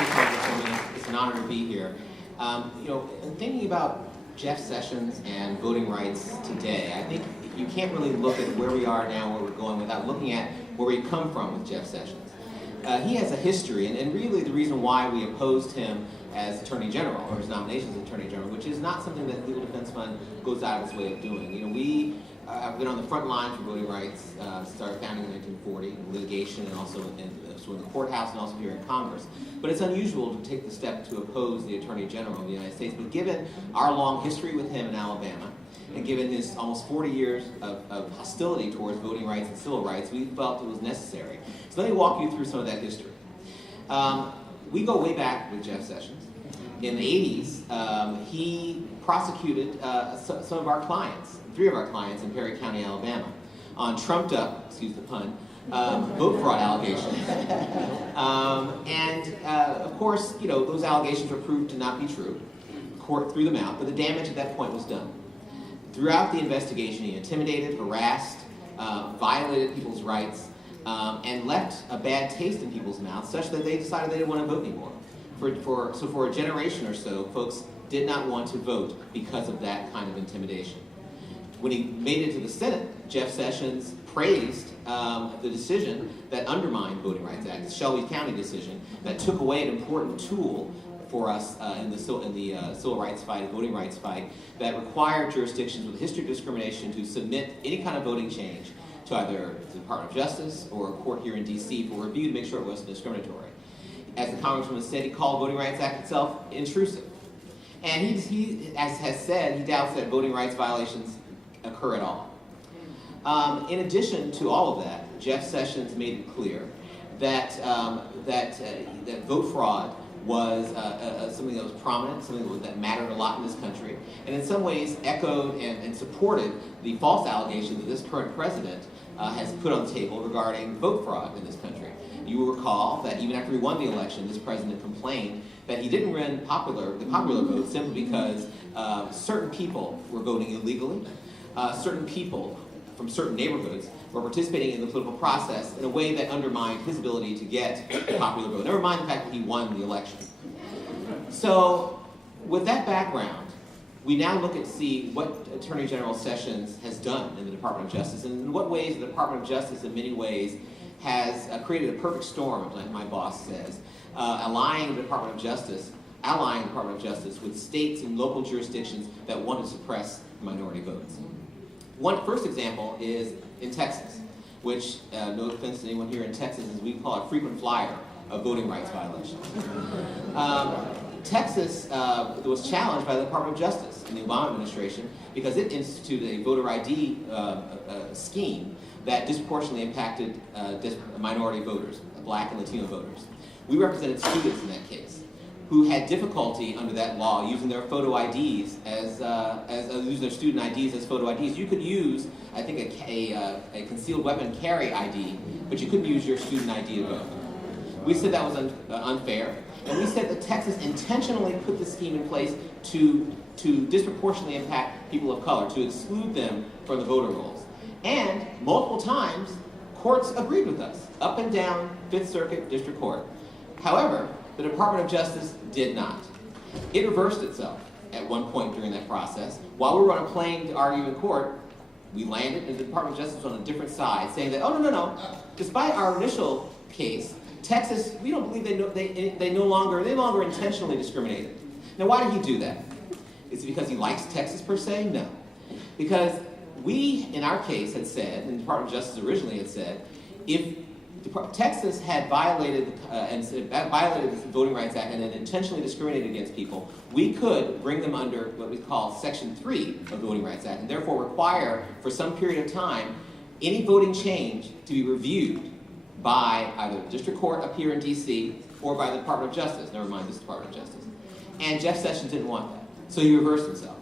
you, Congresswoman. It's an honor to be here. In thinking about Jeff Sessions and voting rights today, I think you can't really look at where we are now, where we're going, without looking at where we come from with Jeff Sessions. He has a history, and really the reason why we opposed him as Attorney General, or his nomination as Attorney General, which is not something that the Legal Defense Fund goes out of its way of doing. We have been on the front lines for voting rights since our founding in 1940, in litigation, and also in the courthouse, and also here in Congress. But it's unusual to take the step to oppose the Attorney General of the United States. But given our long history with him in Alabama, and given his almost 40 years of hostility towards voting rights and civil rights, we felt it was necessary. So let me walk you through some of that history. We go way back with Jeff Sessions. In the 80s, he prosecuted some of our clients, 3 of our clients in Perry County, Alabama, on trumped up, excuse the pun, vote fraud allegations. Of course, you know, those allegations were proved to not be true. The court threw them out, but the damage at that point was done. Throughout the investigation, he intimidated, harassed, violated people's rights, and left a bad taste in people's mouths such that they decided they didn't want to vote anymore. So for a generation or so, folks did not want to vote because of that kind of intimidation. When he made it to the Senate, Jeff Sessions praised the decision that undermined Voting Rights Act, the Shelby County decision that took away an important tool for us in the civil rights fight, voting rights fight, that required jurisdictions with a history of discrimination to submit any kind of voting change to either the Department of Justice or a court here in D.C. for review to make sure it wasn't discriminatory. As the Congressman said, he called the Voting Rights Act itself intrusive. And he as has said, he doubts that voting rights violations occur at all. In addition to all of that, Jeff Sessions made it clear that that vote fraud was something that was prominent, something that mattered a lot in this country, and in some ways echoed and supported the false allegation that this current president has put on the table regarding vote fraud in this country. You will recall that even after he won the election, this president complained that he didn't win the popular vote simply because certain people were voting illegally. Certain people from certain neighborhoods were participating in the political process in a way that undermined his ability to get the popular vote. Never mind the fact that he won the election. So, with that background, we now look at see what Attorney General Sessions has done in the Department of Justice, and in what ways the Department of Justice, in many ways, has created a perfect storm, like my boss says, allying the Department of Justice with states and local jurisdictions that want to suppress minority votes. One first example is in Texas, which, no offense to anyone here in Texas, as we call a frequent flyer of voting rights violations. Texas was challenged by the Department of Justice in the Obama administration because it instituted a voter ID scheme that disproportionately impacted minority voters, Black and Latino voters. We represented students in that case who had difficulty under that law using their photo IDs using their student IDs as photo IDs. You could use, I think, a concealed weapon carry ID, but you couldn't use your student ID to vote. We said that was unfair, and we said that Texas intentionally put the scheme in place to disproportionately impact people of color, to exclude them from the voter rolls. And multiple times, courts agreed with us, up and down, Fifth Circuit, District Court. However, the Department of Justice did not. It reversed itself at one point during that process. While we were on a plane to argue in court, we landed, and the Department of Justice was on a different side, saying that, oh, no. Despite our initial case, Texas, we don't believe they no longer intentionally discriminated. Now, why did he do that? Is it because he likes Texas per se? No. Because we, in our case, had said, and the Department of Justice originally had said, if Texas had violated the Voting Rights Act and had intentionally discriminated against people, we could bring them under what we call Section 3 of the Voting Rights Act, and therefore require, for some period of time, any voting change to be reviewed by either the District Court up here in D.C. or by the Department of Justice, never mind this Department of Justice. And Jeff Sessions didn't want that, so he reversed himself.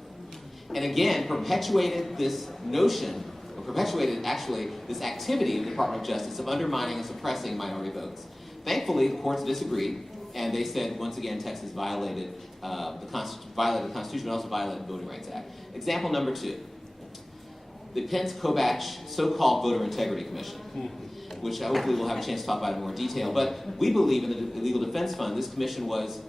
And again, perpetuated this notion, or perpetuated actually this activity of the Department of Justice of undermining and suppressing minority votes. Thankfully, the courts disagreed, and they said, once again, Texas violated the Constitution, but also violated the Voting Rights Act. Example number 2, the Pence-Kobach so-called Voter Integrity Commission, which hopefully we'll have a chance to talk about in more detail. But we believe in the Legal Defense Fund, this commission was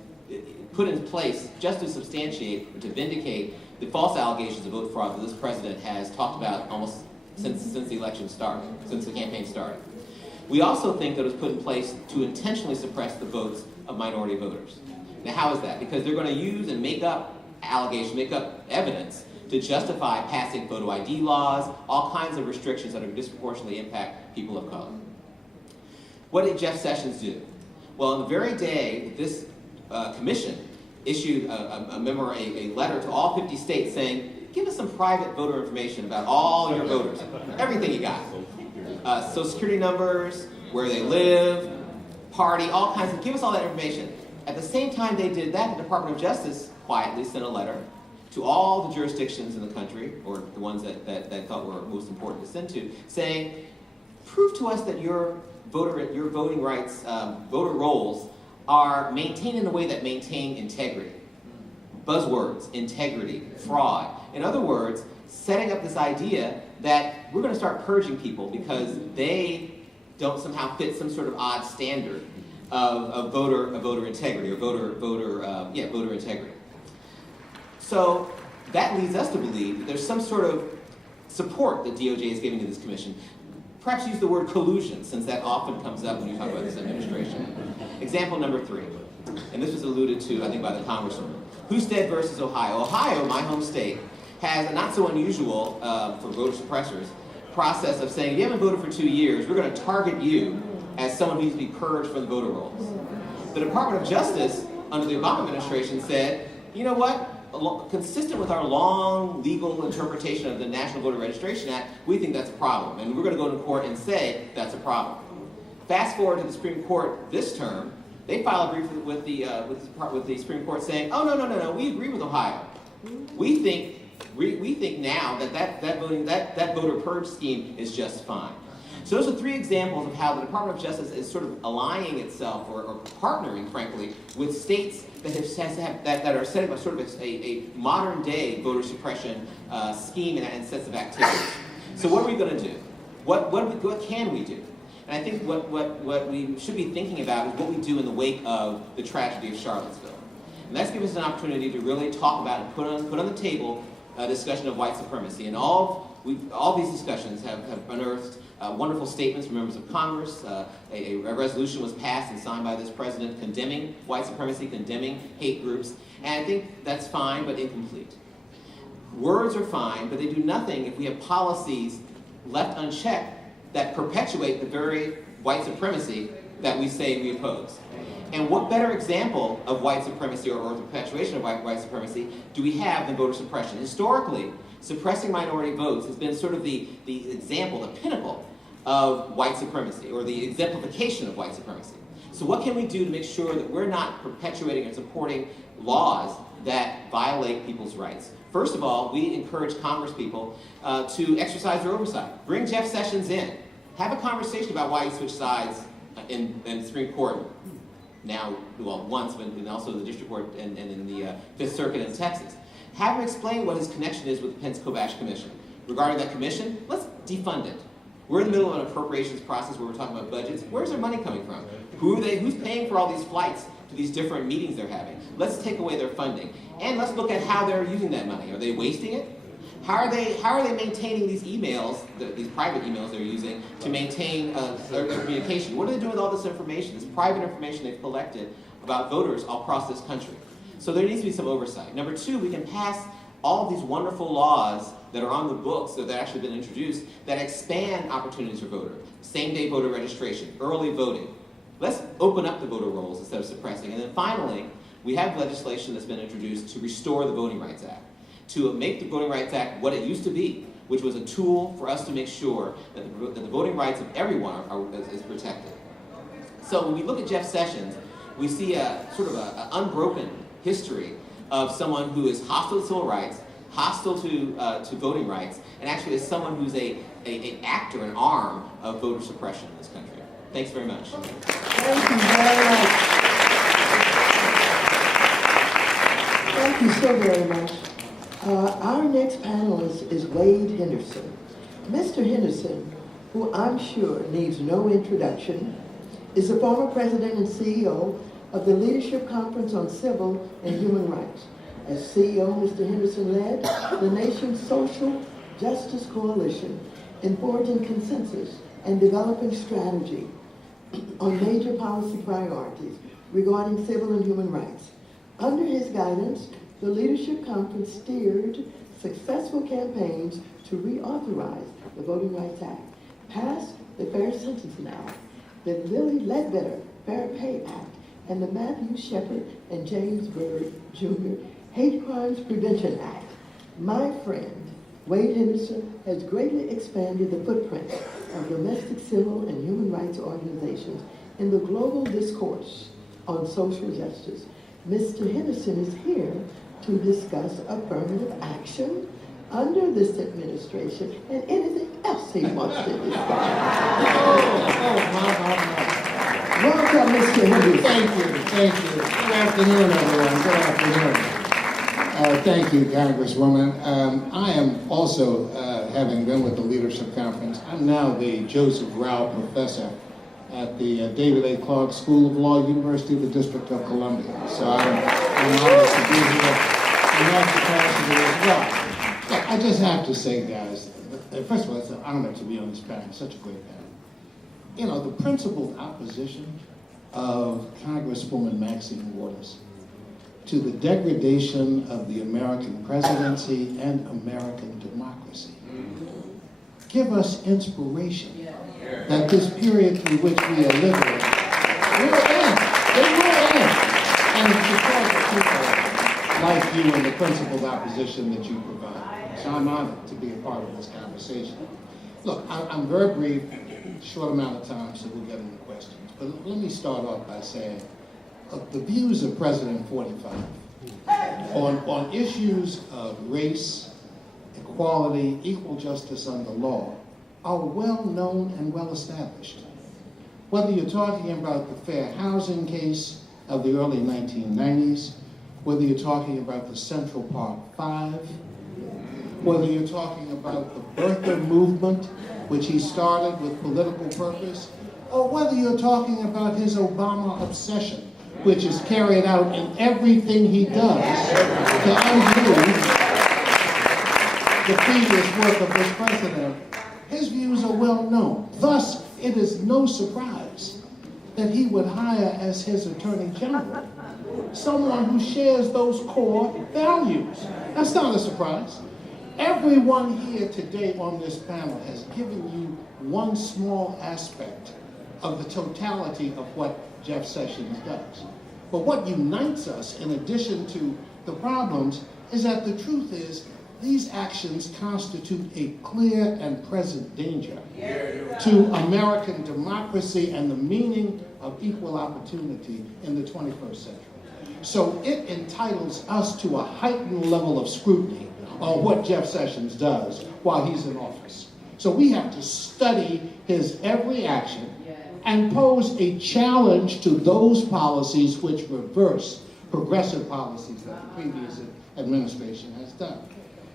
put in place just to substantiate or to vindicate the false allegations of vote fraud that this president has talked about almost since the election started, since the campaign started. We also think that it was put in place to intentionally suppress the votes of minority voters. Now, how is that? Because they're going to use and make up allegations, make up evidence to justify passing photo ID laws, all kinds of restrictions that are disproportionately impact people of color. What did Jeff Sessions do? Well, on the very day that this commission issued a letter to all 50 states saying, give us some private voter information about all your voters, everything you got. Social security numbers, where they live, party, all kinds of, give us all that information. At the same time they did that, the Department of Justice quietly sent a letter to all the jurisdictions in the country, or the ones that thought were most important to send to, saying, prove to us that your voting rights, voter rolls are maintained in a way that maintain integrity. Buzzwords, integrity, fraud. In other words, setting up this idea that we're going to start purging people because they don't somehow fit some sort of odd standard of voter integrity, or voter integrity. So that leads us to believe that there's some sort of support that DOJ is giving to this commission. Perhaps use the word collusion, since that often comes up when you talk about this administration. Example number 3, and this was alluded to, I think, by the Congresswoman. Husted versus Ohio. Ohio, my home state, has a not so unusual, for voter suppressors, process of saying, if you haven't voted for 2 years, we're going to target you as someone who needs to be purged from the voter rolls. The Department of Justice, under the Obama administration, said, you know what? Consistent with our long legal interpretation of the National Voter Registration Act, we think that's a problem, and we're going to go to court and say that's a problem. Fast forward to the Supreme Court this term, they filed a brief with the Supreme Court saying, oh, no, we agree with Ohio. We think now that voter purge scheme is just fine. So those are 3 examples of how the Department of Justice is sort of aligning itself, or partnering, frankly, with states that are setting up sort of a modern-day voter suppression scheme and sets of activities. So what are we going to do? What can we do? And I think what we should be thinking about is what we do in the wake of the tragedy of Charlottesville. And that's given us an opportunity to really talk about and put on the table a discussion of white supremacy. And all these discussions have unearthed wonderful statements from members of Congress. A resolution was passed and signed by this president condemning white supremacy, condemning hate groups. And I think that's fine, but incomplete. Words are fine, but they do nothing if we have policies left unchecked that perpetuate the very white supremacy that we say we oppose. And what better example of white supremacy or the perpetuation of white supremacy do we have than voter suppression? Historically, suppressing minority votes has been sort of the example, the pinnacle of white supremacy, or the exemplification of white supremacy. So what can we do to make sure that we're not perpetuating and supporting laws that violate people's rights? First of all, we encourage congresspeople to exercise their oversight. Bring Jeff Sessions in. Have a conversation about why he switched sides in the Supreme Court now, well, once, but also the District Court and in the Fifth Circuit in Texas. Have him explain what his connection is with the Pence-Kovash Commission. Regarding that commission, let's defund it. We're in the middle of an appropriations process where we're talking about budgets. Where's their money coming from? Who's paying for all these flights to these different meetings they're having? Let's take away their funding. And let's look at how they're using that money. Are they wasting it? How are they maintaining these emails, these private emails they're using to maintain their communication? What are they doing with all this information, this private information they've collected about voters all across this country? So there needs to be some oversight. Number 2, we can pass all of these wonderful laws that are on the books, that have actually been introduced, that expand opportunities for voters. Same-day voter registration, early voting. Let's open up the voter rolls instead of suppressing. And then finally, we have legislation that's been introduced to restore the Voting Rights Act, to make the Voting Rights Act what it used to be, which was a tool for us to make sure that the voting rights of everyone is protected. So when we look at Jeff Sessions, we see a sort of an unbroken history of someone who is hostile to civil rights, hostile to voting rights, and actually is someone who's an actor, an arm of voter suppression in this country. Thanks very much. Thank you very much. Thank you so very much. Our next panelist is Wade Henderson. Mr. Henderson, who I'm sure needs no introduction, is the former president and CEO of the Leadership Conference on Civil and Human Rights. As CEO, Mr. Henderson led the nation's social justice coalition in forging consensus and developing strategy on major policy priorities regarding civil and human rights. Under his guidance, the Leadership Conference steered successful campaigns to reauthorize the Voting Rights Act, passed the Fair Sentencing Act, the Lilly Ledbetter Fair Pay Act, and the Matthew Shepard and James Byrd Jr. Hate Crimes Prevention Act. My friend, Wade Henderson, has greatly expanded the footprint of domestic, civil, and human rights organizations in the global discourse on social justice. Mr. Henderson is here to discuss affirmative action under this administration and anything else he wants to discuss. Welcome, Mr. Henderson. Thank you. Good afternoon, everyone. Good afternoon. Thank you, Congresswoman. I am also, having been with the Leadership Conference, I'm now the Joseph Rao Professor at the David A. Clark School of Law, University of the District of Columbia. So I'm honored to be here in that capacity as well. But I just have to say, guys, first of all, it's an honor to be on this panel, such a great panel. You know, the principled opposition of Congresswoman Maxine Waters to the degradation of the American presidency and American democracy give us inspiration that this period through which we are living will end. It will end. And it's because of people like you and the principled opposition that you provide. So I'm honored to be a part of this conversation. Look, I'm very brief, short amount of time, so we'll get into questions. But let me start off by saying, the views of President 45 on issues of race, equality, equal justice under law are well known and well established. Whether you're talking about the fair housing case of the early 1990s, whether you're talking about the Central Park Five, whether you're talking about the birther movement, which he started with political purpose, or whether you're talking about his Obama obsession, which is carried out in everything he does to undo the previous work of this president, his views are well known. Thus, it is no surprise that he would hire as his Attorney General someone who shares those core values. That's not a surprise. Everyone here today on this panel has given you one small aspect of the totality of what Jeff Sessions does. But what unites us, in addition to the problems, is that the truth is these actions constitute a clear and present danger to American democracy and the meaning of equal opportunity in the 21st century. So it entitles us to a heightened level of scrutiny on what Jeff Sessions does while he's in office. So we have to study his every action and pose a challenge to those policies which reverse progressive policies that the previous administration has done.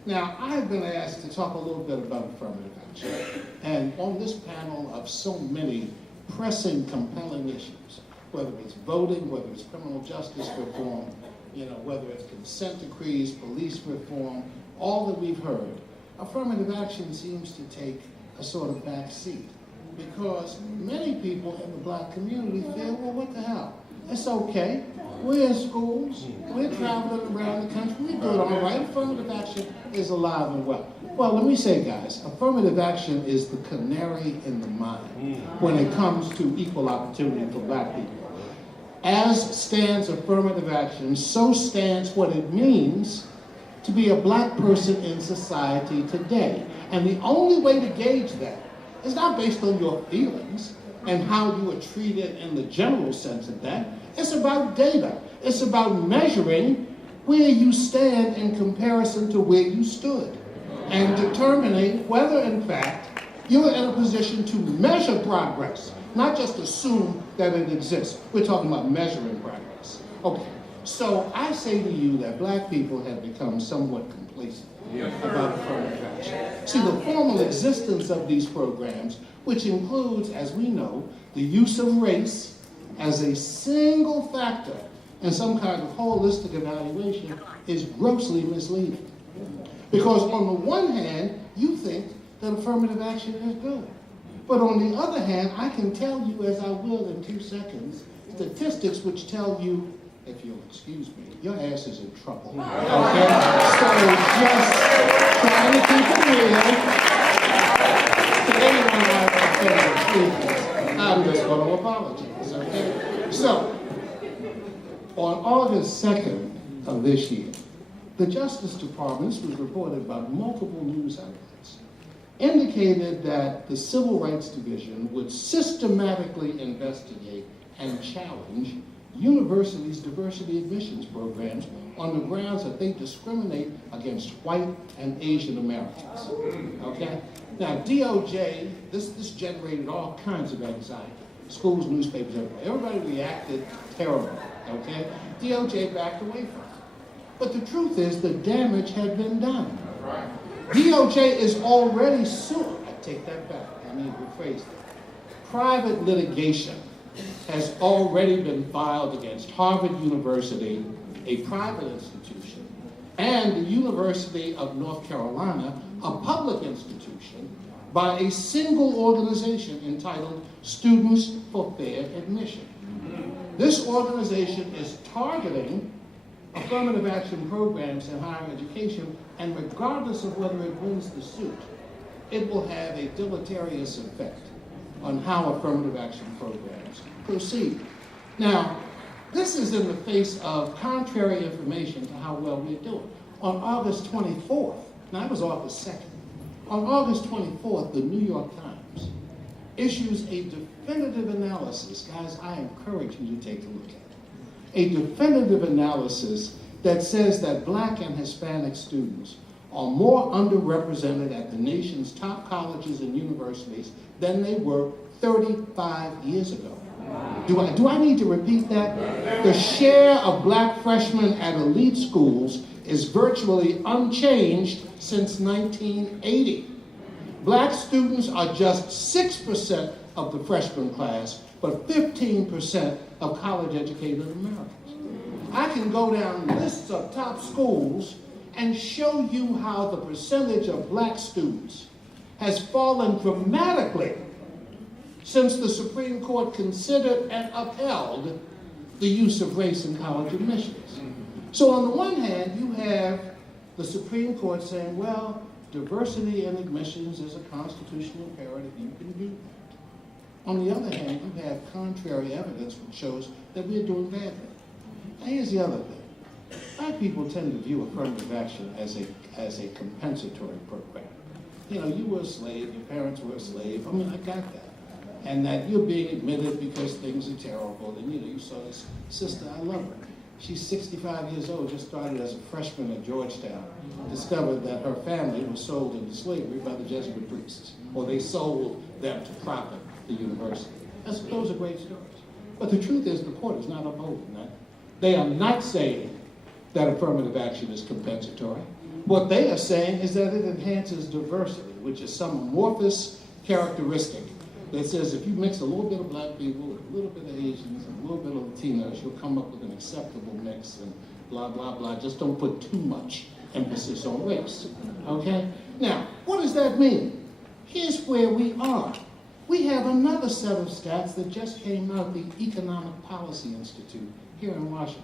Now, I have been asked to talk a little bit about affirmative action. And on this panel of so many pressing, compelling issues, whether it's voting, whether it's criminal justice reform, whether it's consent decrees, police reform, all that we've heard, affirmative action seems to take a sort of back seat. Because many people in the black community feel, well, what the hell? It's okay. We're in schools. We're traveling around the country. We're doing all right. Affirmative action is alive and well. Well, let me say, guys, affirmative action is the canary in the mine when it comes to equal opportunity for black people. As stands affirmative action, so stands what it means to be a black person in society today. And the only way to gauge that is not based on your feelings and how you are treated in the general sense of that. It's about data. It's about measuring where you stand in comparison to where you stood and determining whether, in fact, you're in a position to measure progress, not just assume that it exists. We're talking about measuring progress. Okay, so I say to you that black people have become somewhat complacent about affirmative action. See, the formal existence of these programs, which includes, as we know, the use of race as a single factor in some kind of holistic evaluation, is grossly misleading. Because on the one hand, you think that affirmative action is good. But on the other hand, I can tell you, as I will in 2 seconds, statistics which tell you, if you'll excuse me, your ass is in trouble. Okay? So just trying to keep it real. To anyone out there, please, I'm just going to apologize. Okay? So, on August 2nd of this year, The Justice Department, this was reported by multiple news outlets, indicated that the Civil Rights Division would systematically investigate and challenge universities' diversity admissions programs on the grounds that they discriminate against white and Asian Americans. Okay? Now, DOJ, this generated all kinds of anxiety. Schools, newspapers, everybody. Everybody reacted terribly. Okay? DOJ backed away from it. But the truth is, the damage had been done. DOJ is already suing. I take that back. I need to rephrase that. Private litigation has already been filed against Harvard University, a private institution, and the University of North Carolina, a public institution, by a single organization entitled Students for Fair Admission. This organization is targeting affirmative action programs in higher education, and regardless of whether it wins the suit, it will have a deleterious effect on how affirmative action programs proceed. Now, this is in the face of contrary information to how well we're doing. On August 24th, now that was August 2nd, on August 24th, the New York Times issues a definitive analysis. Guys, I encourage you to take a look at it. A definitive analysis that says that Black and Hispanic students are more underrepresented at the nation's top colleges and universities than they were 35 years ago. Do I need to repeat that? The share of Black freshmen at elite schools is virtually unchanged since 1980. Black students are just 6% of the freshman class, but 15% of college-educated Americans. I can go down lists of top schools and show you how the percentage of Black students has fallen dramatically since the Supreme Court considered and upheld the use of race in college admissions. So on the one hand, you have the Supreme Court saying, well, diversity in admissions is a constitutional imperative, you can do that. On the other hand, you have contrary evidence which shows that we're doing badly. Now here's the other thing. Black people tend to view affirmative action as a compensatory program. You know, you were a slave, your parents were a slave. I mean, I got that. And that you're being admitted because things are terrible. And you saw this sister, I love her. She's 65 years old, just started as a freshman at Georgetown, discovered that her family was sold into slavery by the Jesuit priests, or they sold them to profit the university. Those are great stories. But the truth is, the court is not upholding that. They are not saying that affirmative action is compensatory. What they are saying is that it enhances diversity, which is some amorphous characteristic that says if you mix a little bit of Black people with a little bit of Asians and a little bit of Latinos, you'll come up with an acceptable mix and blah, blah, blah. Just don't put too much emphasis on race, okay? Now, what does that mean? Here's where we are. We have another set of stats that just came out, the Economic Policy Institute here in Washington.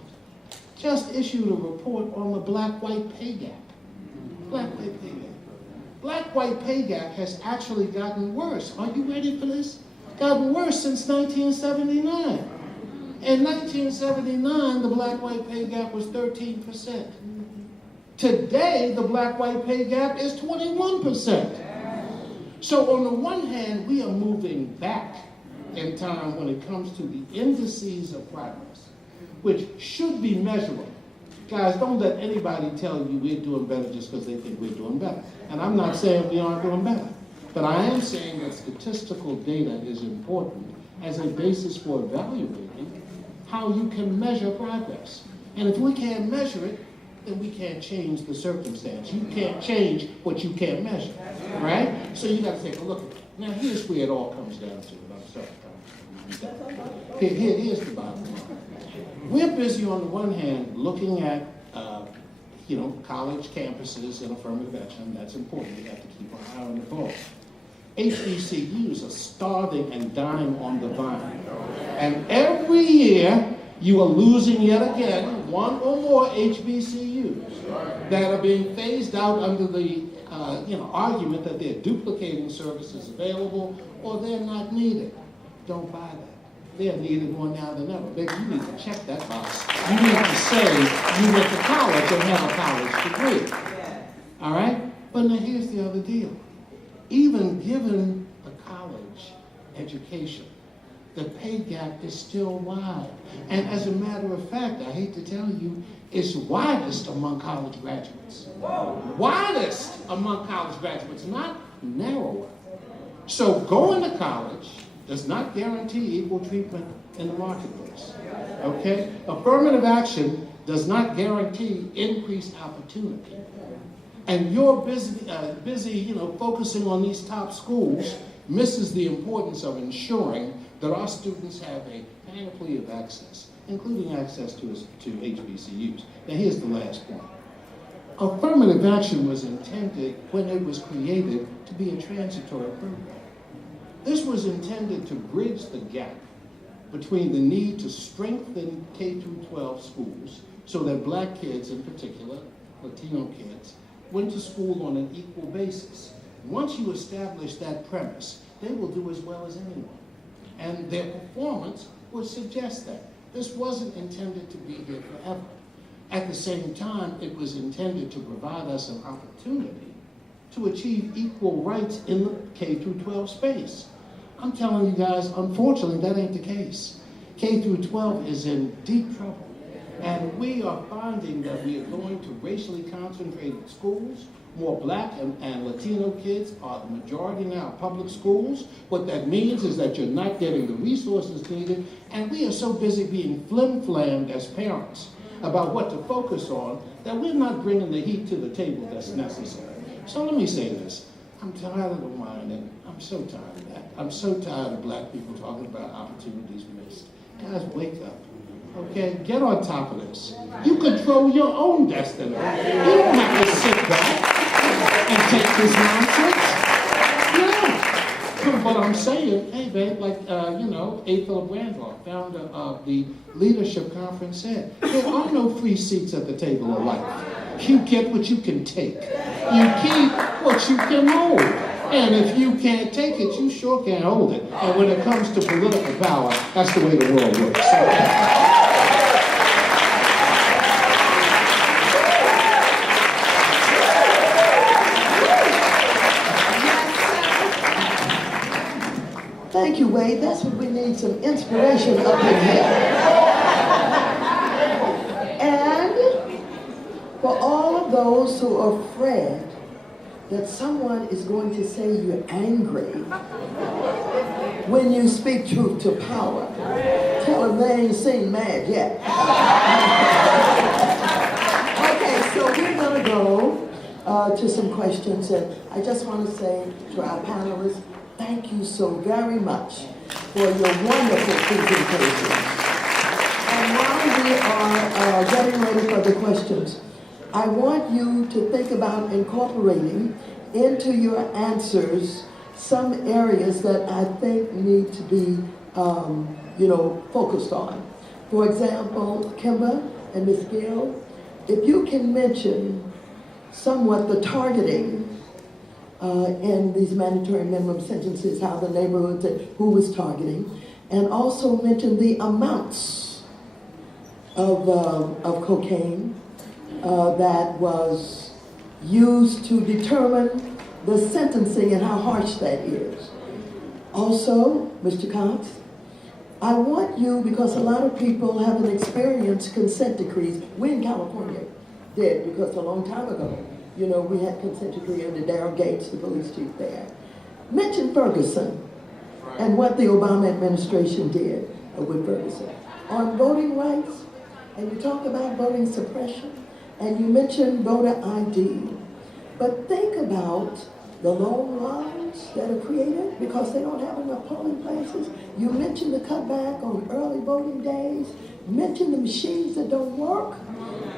Just issued a report on the black-white pay gap. Black-white pay gap. Black-white pay gap has actually gotten worse. Are you ready for this? Gotten worse since 1979. In 1979, the black-white pay gap was 13%. Today, the black-white pay gap is 21%. So on the one hand, we are moving back in time when it comes to the indices of progress, which should be measurable. Guys, don't let anybody tell you we're doing better just because they think we're doing better. And I'm not saying we aren't doing better, but I am saying that statistical data is important as a basis for evaluating how you can measure progress. And if we can't measure it, then we can't change the circumstance. You can't change what you can't measure, right? So you got to take a look at it. Now, here's where it all comes down to. I'm sorry. Here's the bottom line. We're busy on the one hand looking at, college campuses and affirmative action. That's important. We have to keep our eye on the ball. HBCUs are starving and dying on the vine. And every year, you are losing yet again one or more HBCUs that are being phased out under the argument that they're duplicating services available or they're not needed. Don't buy that. they're needed more now than ever. Baby, you need to check that box. You need to say you went to college and have a college degree. All right? But now here's the other deal. Even given a college education, the pay gap is still wide. And as a matter of fact, I hate to tell you, it's widest among college graduates. Widest among college graduates, not narrower. So going to college does not guarantee equal treatment in the marketplace. Okay? Affirmative action does not guarantee increased opportunity. And you're busy, focusing on these top schools misses the importance of ensuring that our students have a panoply of access, including access to HBCUs. Now here's the last point. Affirmative action was intended, when it was created, to be a transitory program. This was intended to bridge the gap between the need to strengthen K-12 schools so that black kids, in particular, Latino kids, went to school on an equal basis. Once you establish that premise, they will do as well as anyone. And their performance would suggest that. This wasn't intended to be here forever. At the same time, it was intended to provide us an opportunity to achieve equal rights in the K-12 space. I'm telling you guys, unfortunately, that ain't the case. K-12 is in deep trouble. And we are finding that we are going to racially concentrated schools. More black and Latino kids are the majority now of public schools. What that means is that you're not getting the resources needed, and we are so busy being flim-flammed as parents about what to focus on that we're not bringing the heat to the table that's necessary. So let me say this. I'm tired of the whining. I'm so tired of that. I'm so tired of black people talking about opportunities missed. Guys, wake up. Okay, get on top of this. You control your own destiny. You don't have to sit back and take this nonsense. Yeah. But I'm saying, hey, babe, like, A. Philip Randolph, founder of the Leadership Conference, said, there are no free seats at the table of life. You get what you can take. You keep what you can hold. And if you can't take it, you sure can't hold it. And when it comes to political power, that's the way the world works. So, thank you, Wade. That's what we need, some inspiration up in here. And for all of those who are afraid that someone is going to say you're angry when you speak truth to power, tell them they ain't seen mad yet. Okay, so we're going to go to some questions, and I just want to say to our panelists, thank you so very much for your wonderful presentation. And while we are getting ready for the questions, I want you to think about incorporating into your answers some areas that I think need to be, focused on. For example, Kimber and Ms. Gill, if you can mention somewhat the targeting in these mandatory minimum sentences, how the neighborhoods, who was targeting, and also mention the amounts of cocaine that was used to determine the sentencing and how harsh that is. Also, Mr. Cox, I want you, because a lot of people haven't experienced consent decrees. We in California did, because a long time ago, we had consent decree under Darrell Gates, the police chief there. Mention Ferguson and what the Obama administration did with Ferguson. On voting rights, and you talk about voting suppression, and you mention voter ID. But think about the long lines that are created because they don't have enough polling places. You mentioned the cutback on early voting days. Mention the machines that don't work,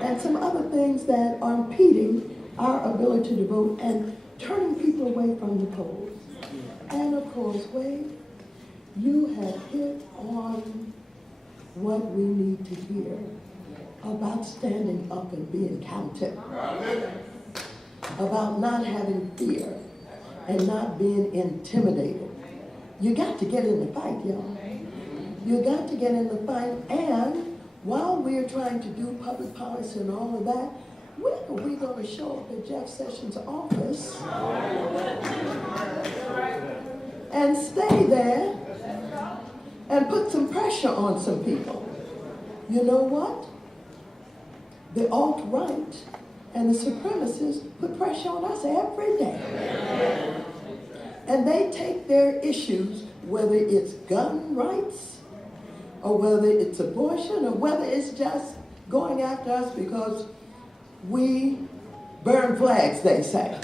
and some other things that are impeding our ability to vote and turning people away from the polls. And of course, Wade, you have hit on what we need to hear about standing up and being counted, about not having fear and not being intimidated. You got to get in the fight, y'all. You got to get in the fight, and while we're trying to do public policy and all of that, when are we going to show up at Jeff Sessions' office and stay there and put some pressure on some people? You know what? The alt-right and the supremacists put pressure on us every day. And they take their issues, whether it's gun rights, or whether it's abortion, or whether it's just going after us because we burn flags, they say.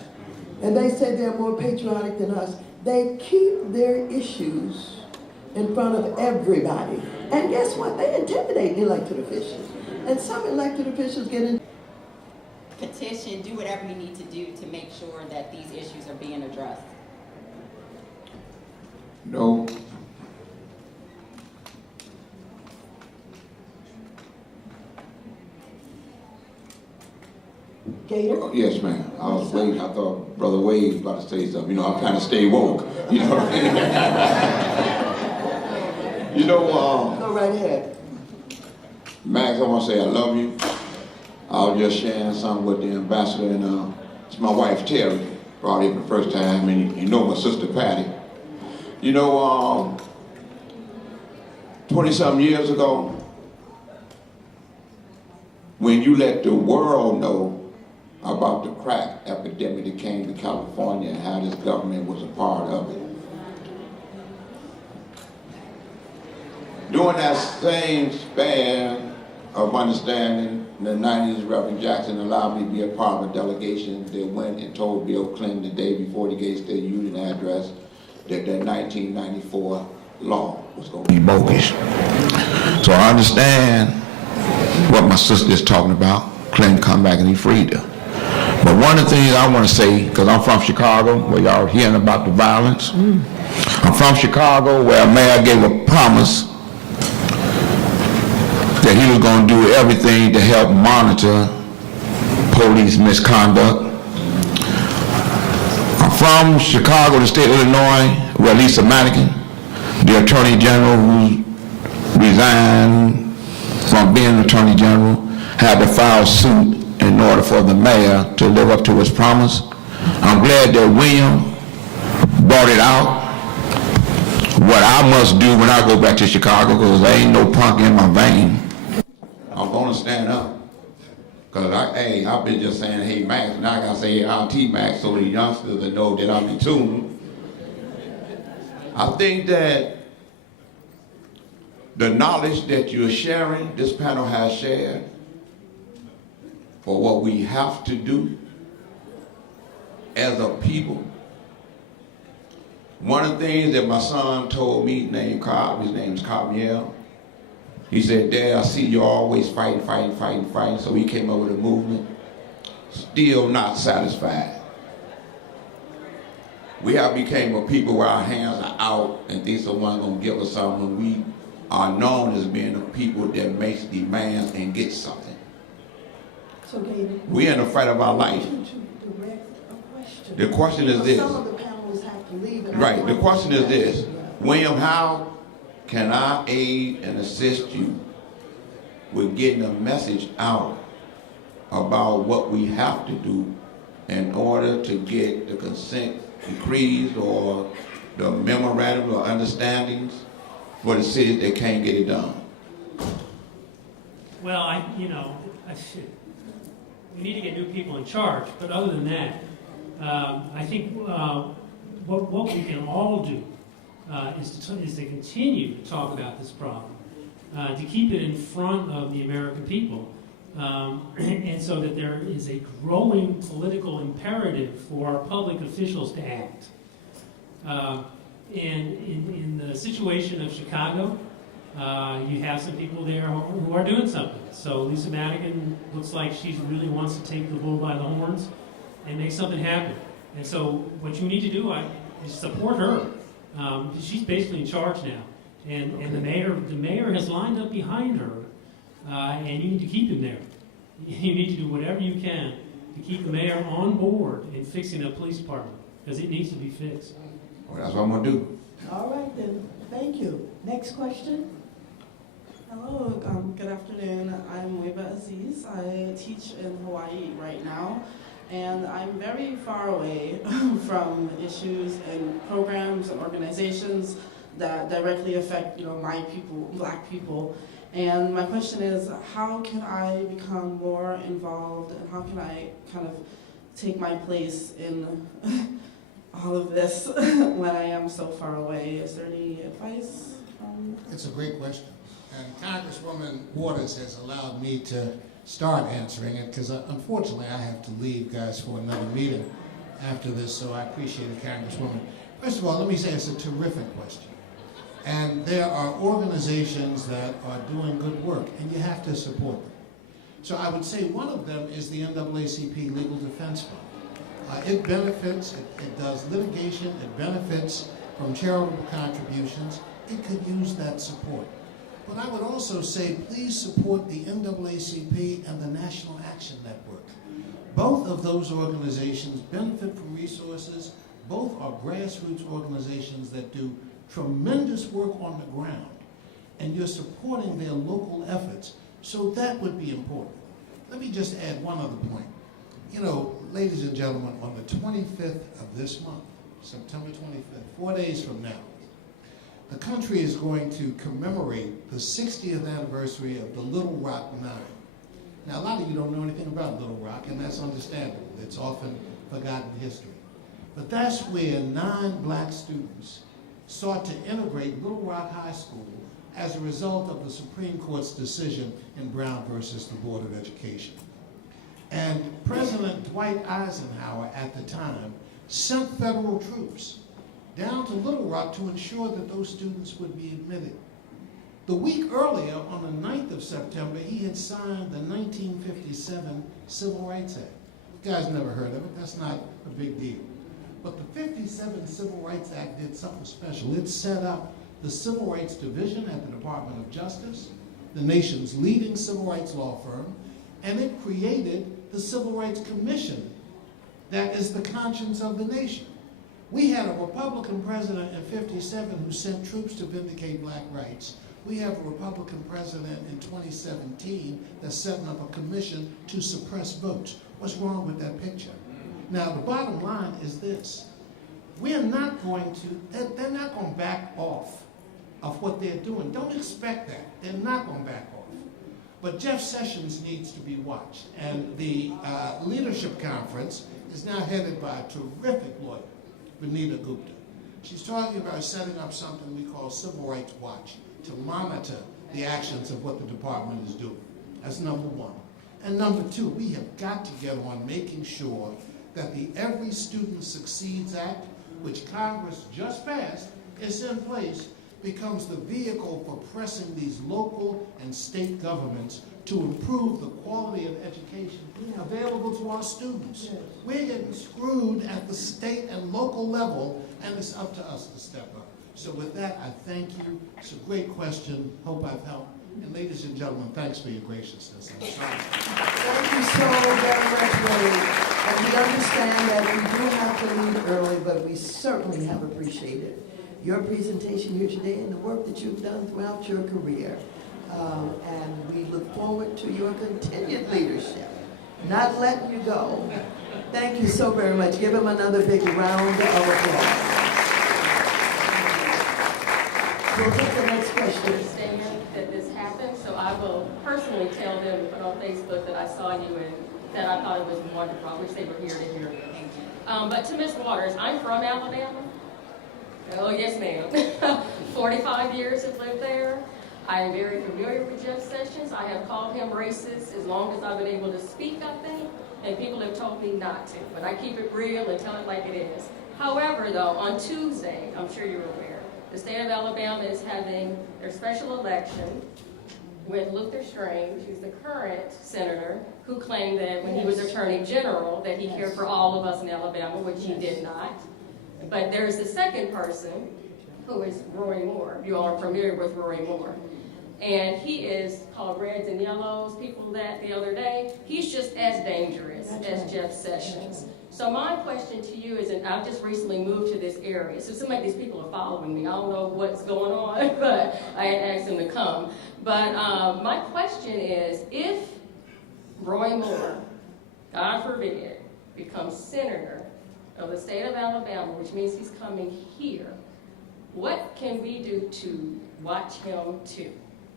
And they say they're more patriotic than us. They keep their issues in front of everybody. And guess what? They intimidate elected officials. And some elected officials get in. Petition, do whatever you need to do to make sure that these issues are being addressed. No. Gator? Yes, ma'am. I was waiting. I thought Brother Wade was about to say something. You know, I'm trying to stay woke. You know what I mean? You know, go right ahead. Max, I want to say I love you. I was just sharing something with the ambassador, and it's my wife Terry. Brought here for the first time, and you know my sister Patty. You know, 20-something years ago, when you let the world know about the crack epidemic that came to California and how this government was a part of it. During that same span of understanding, in the 90s, Reverend Jackson allowed me to be a part of a delegation that went and told Bill Clinton the day before he gave State Union address that that 1994 law was going to be bogus. So I understand what my sister is talking about. Clinton come back and he freed her. But one of the things I want to say, because I'm from Chicago, where y'all hearing about the violence. I'm from Chicago, where a mayor gave a promise that he was going to do everything to help monitor police misconduct. I'm from Chicago, the state of Illinois, where Lisa Madigan, the Attorney General who resigned from being Attorney General, had to file suit in order for the mayor to live up to his promise. I'm glad that William brought it out. What I must do when I go back to Chicago, because there ain't no punk in my vein, I'm gonna stand up. Because I've been just saying, hey Max, now I gotta say, hey, Auntie Max, so the youngsters that know that I'm in tune. I think that the knowledge that you're sharing, this panel has shared, for what we have to do as a people. One of the things that my son told me, named Cobb, his name's Cobb. He said, Dad, I see you always fighting. So he came up with a movement, still not satisfied. We have became a people where our hands are out and think someone's gonna give us something. We are known as being a people that makes demands and get something. So, Gator, we're in the fight of our life. The question is this. Some of the panelists have to leave. Right, the question is this. William, how can I aid and assist you with getting a message out about what we have to do in order to get the consent decrees or the memorandum or understandings for the cities that can't get it done? Well, we need to get new people in charge, but other than that, I think what we can all do is to continue to talk about this problem, to keep it in front of the American people, and so that there is a growing political imperative for public officials to act. And in the situation of Chicago, you have some people there who are doing something. So Lisa Madigan looks like she really wants to take the bull by the horns and make something happen. And so what you need to do is support her. She's basically in charge now. And the mayor has lined up behind her, and you need to keep him there. You need to do whatever you can to keep the mayor on board in fixing the police department, because it needs to be fixed. Well, that's what I'm going to do. All right then, thank you. Next question. Hello, good afternoon. I'm Weba Aziz. I teach in Hawaii right now, and I'm very far away from issues and programs and organizations that directly affect, my people, Black people. And my question is, how can I become more involved, and how can I kind of take my place in all of this when I am so far away? Is there any advice? It's a great question. And Congresswoman Waters has allowed me to start answering it because unfortunately I have to leave, guys, for another meeting after this, so I appreciate it, Congresswoman. First of all, let me say it's a terrific question. And there are organizations that are doing good work, and you have to support them. So I would say one of them is the NAACP Legal Defense Fund. It benefits, it does litigation, it benefits from charitable contributions. It could use that support. But I would also say, please support the NAACP and the National Action Network. Both of those organizations benefit from resources. Both are grassroots organizations that do tremendous work on the ground. And you're supporting their local efforts. So that would be important. Let me just add one other point. Ladies and gentlemen, on the 25th of this month, September 25th, 4 days from now, the country is going to commemorate the 60th anniversary of the Little Rock Nine. Now, a lot of you don't know anything about Little Rock, and that's understandable. It's often forgotten history. But that's where 9 Black students sought to integrate Little Rock High School as a result of the Supreme Court's decision in Brown versus the Board of Education. And President Dwight Eisenhower at the time sent federal troops down to Little Rock to ensure that those students would be admitted. The week earlier, on the 9th of September, he had signed the 1957 Civil Rights Act. You guys never heard of it, that's not a big deal. But the 57 Civil Rights Act did something special. It set up the Civil Rights Division at the Department of Justice, the nation's leading civil rights law firm, and it created the Civil Rights Commission that is the conscience of the nation. We had a Republican president in '57 who sent troops to vindicate Black rights. We have a Republican president in 2017 that's setting up a commission to suppress votes. What's wrong with that picture? Now, the bottom line is this. They're not going to back off of what they're doing. Don't expect that. They're not going to back off. But Jeff Sessions needs to be watched. And the leadership conference is now headed by a terrific lawyer, Vanita Gupta. She's talking about setting up something we call Civil Rights Watch to monitor the actions of what the department is doing. That's number one. And number two, we have got to get on making sure that the Every Student Succeeds Act, which Congress just passed, is in place, becomes the vehicle for pressing these local and state governments to improve the quality of education available to our students. We're getting screwed at the state and local level, and it's up to us to step up. So with that, I thank you. It's a great question. Hope I've helped. And ladies and gentlemen, thanks for your graciousness. Thank you so very much, Willie. And we understand that we do have to leave early, but we certainly have appreciated your presentation here today and the work that you've done throughout your career. And we look forward to your continued leadership, not letting you go. Thank you so very much. Give him another big round of applause. We'll take the next question. Understand that this happened, so I will personally tell them to put on Facebook that I saw you and that I thought it was wonderful. I wish they were here to hear it. But to Ms. Waters, I'm from Alabama. Oh, yes, ma'am. 45 years have lived there. I am very familiar with Jeff Sessions. I have called him racist as long as I've been able to speak, I think, and people have told me not to. But I keep it real and tell it like it is. However, though, on Tuesday, I'm sure you're aware, the state of Alabama is having their special election with Luther Strange, who's the current senator, who claimed that when he was Attorney General that he cared for all of us in Alabama, which he did not. But there's the second person, who is Rory Moore. You all are familiar with Rory Moore. And he is called Reds and Yellows, people that the other day. He's just as dangerous as Jeff Sessions. So my question to you is, and I've just recently moved to this area, so some of these people are following me. I don't know what's going on, but I had asked them to come. But my question is, if Roy Moore, God forbid, becomes senator of the state of Alabama, which means he's coming here, what can we do to watch him too?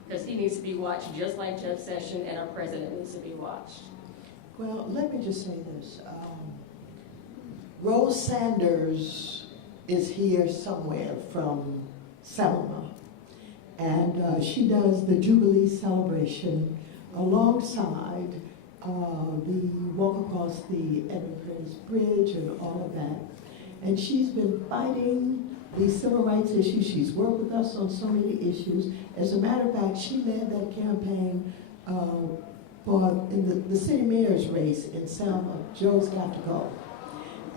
Because he needs to be watched just like Jeff Sessions and our president needs to be watched. Well, let me just say this. Rose Sanders is here somewhere from Selma, and she does the Jubilee celebration alongside the walk across the Edmund Curtis Bridge and all of that. And she's been fighting the civil rights issues. She's worked with us on so many issues. As a matter of fact, she led that campaign in the city mayor's race in Selma. Joe's got to go.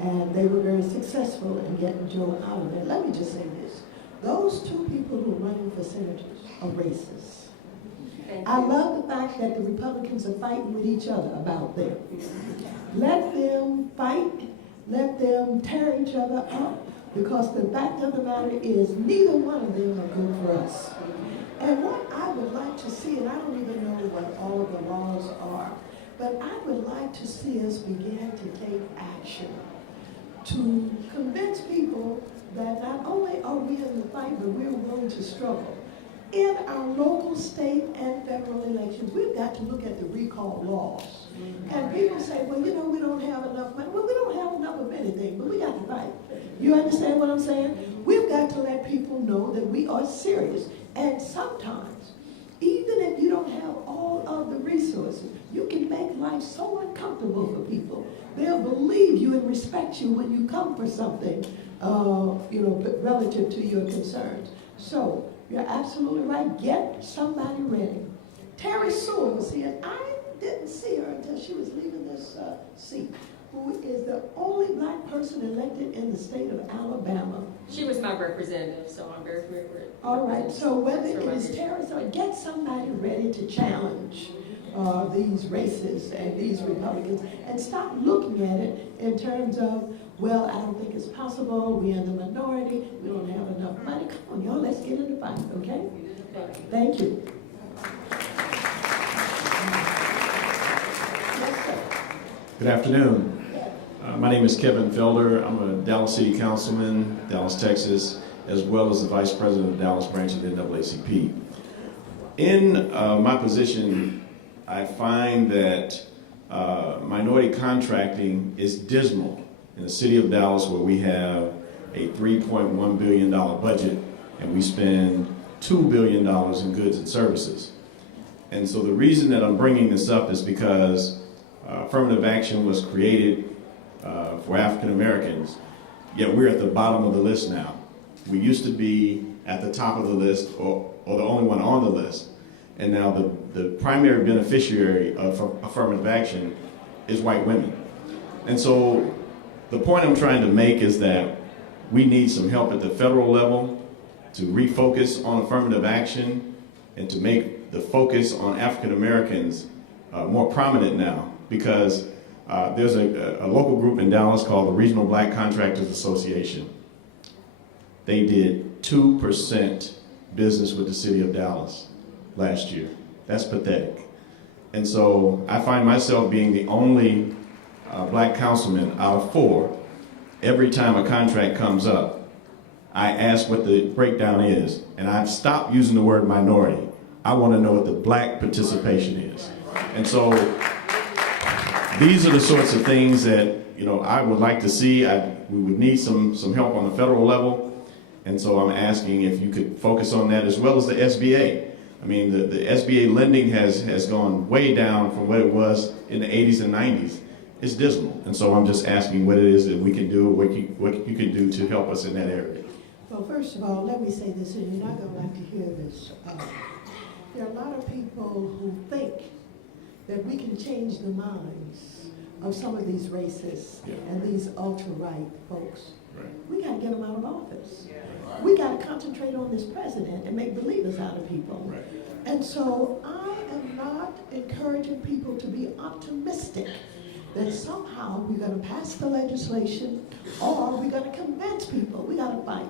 And they were very successful in getting Joe out of there. Let me just say this. Those two people who are running for senators are racist. I love the fact that the Republicans are fighting with each other about them. Let them fight. Let them tear each other up. Because the fact of the matter is, neither one of them are good for us. And what I would like to see, and I don't even know what all of the laws are, but I would like to see us begin to take action to convince people that not only are we in the fight, but we're willing to struggle. In our local, state, and federal elections, we've got to look at the recall laws. And people say, well, you know, we don't have enough money. Well, we don't have enough of anything, but we got to fight. You understand what I'm saying? We've got to let people know that we are serious. And sometimes, even if you don't have all of the resources, you can make life so uncomfortable for people. They'll believe you and respect you when you come for something, relative to your concerns. So, you're absolutely right. Get somebody ready. Terry Sewell was here. I didn't see her until she was leaving this seat, who is the only black person elected in the state of Alabama. She was my representative, so I'm very familiar with it. All right, so whether it is Terry or get somebody ready to challenge these racists and these Republicans, and stop looking at it in terms of, well, I don't think it's possible, we're in the minority, we don't have enough money. Come on, y'all, let's get in the fight, okay? Thank you. Yes, sir. Good afternoon. My name is Kevin Felder. I'm a Dallas City Councilman, Dallas, Texas, as well as the Vice President of Dallas Branch of the NAACP. In my position, I find that minority contracting is dismal in the city of Dallas, where we have a $3.1 billion budget and we spend $2 billion in goods and services. And so the reason that I'm bringing this up is because affirmative action was created for African Americans, yet we're at the bottom of the list now. We used to be at the top of the list or the only one on the list. And now the primary beneficiary of affirmative action is white women. And so the point I'm trying to make is that we need some help at the federal level to refocus on affirmative action and to make the focus on African Americans more prominent now, because there's a local group in Dallas called the Regional Black Contractors Association. They did 2% business with the city of Dallas last year. That's pathetic. And so I find myself being the only black councilman out of 4. Every time a contract comes up, I ask what the breakdown is, and I've stopped using the word minority. I want to know what the black participation is. And so these are the sorts of things that I would like to see. We would need some help on the federal level. And so I'm asking if you could focus on that, as well as the SBA. I mean, the SBA lending has gone way down from what it was in the 80s and 90s. It's dismal. And so I'm just asking what it is that we can do, what you can do to help us in that area. Well, first of all, let me say this, and you're not going to like to hear this. There are a lot of people who think that we can change the minds of some of these racists and these ultra-right folks. Right. We got to get them out of office. We got to concentrate on this president and make believers out of people. Right. And so I am not encouraging people to be optimistic that somehow we're going to pass the legislation or we're going to convince people. We got to fight.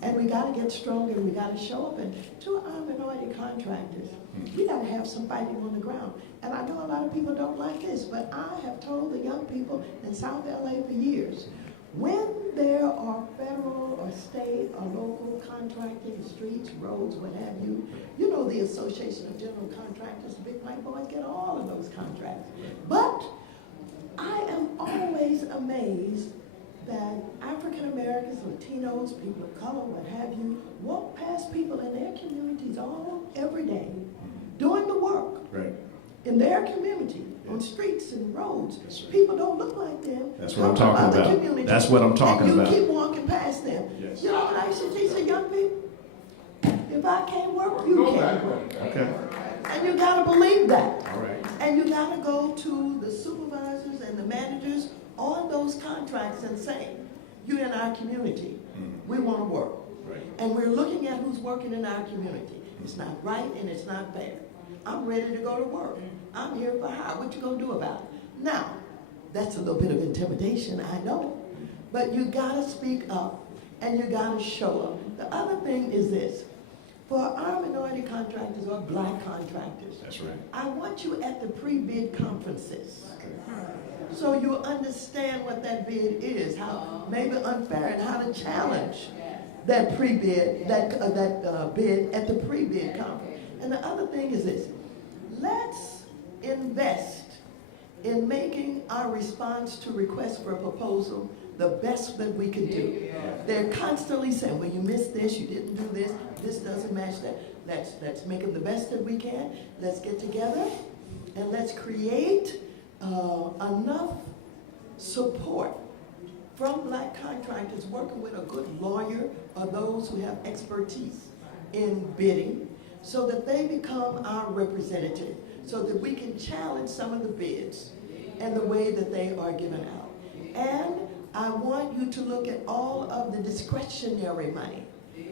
And we got to get stronger, and we got to show up. And to our minority contractors, we got to have some fighting on the ground. And I know a lot of people don't like this, but I have told the young people in South LA for years, when there are federal or state or local contracting, streets, roads, what have you, you know the Association of General Contractors, big white boys get all of those contracts. But I am always amazed that African Americans, Latinos, people of color, what have you, walk past people in their communities every day, doing the work in their community, on streets and roads. People don't look like them. That's what I'm talking about. That's what I'm talking about. And you keep walking past them. Yes. You know what I used to teach the young people? If I can't work, you can't work. Okay. And you gotta believe that. All right. And you gotta go to the supervisors and the managers on those contracts and say, you're in our community, we want to work. Right. And we're looking at who's working in our community. It's not right and it's not fair. I'm ready to go to work. I'm here for hire. What you gonna do about it? Now, that's a little bit of intimidation, I know, but you gotta speak up and you gotta show up. The other thing is this, for our minority contractors or black contractors, that's right. I want you at the pre-bid conferences. So you understand what that bid is, how maybe unfair, and how to challenge that pre-bid, that bid at the pre-bid conference. And the other thing is this: let's invest in making our response to requests for a proposal the best that we can do. They're constantly saying, well, you missed this, you didn't do this, this doesn't match that. Let's make them the best that we can. Let's get together and let's create enough support from black contractors working with a good lawyer or those who have expertise in bidding so that they become our representative, so that we can challenge some of the bids and the way that they are given out. And I want you to look at all of the discretionary money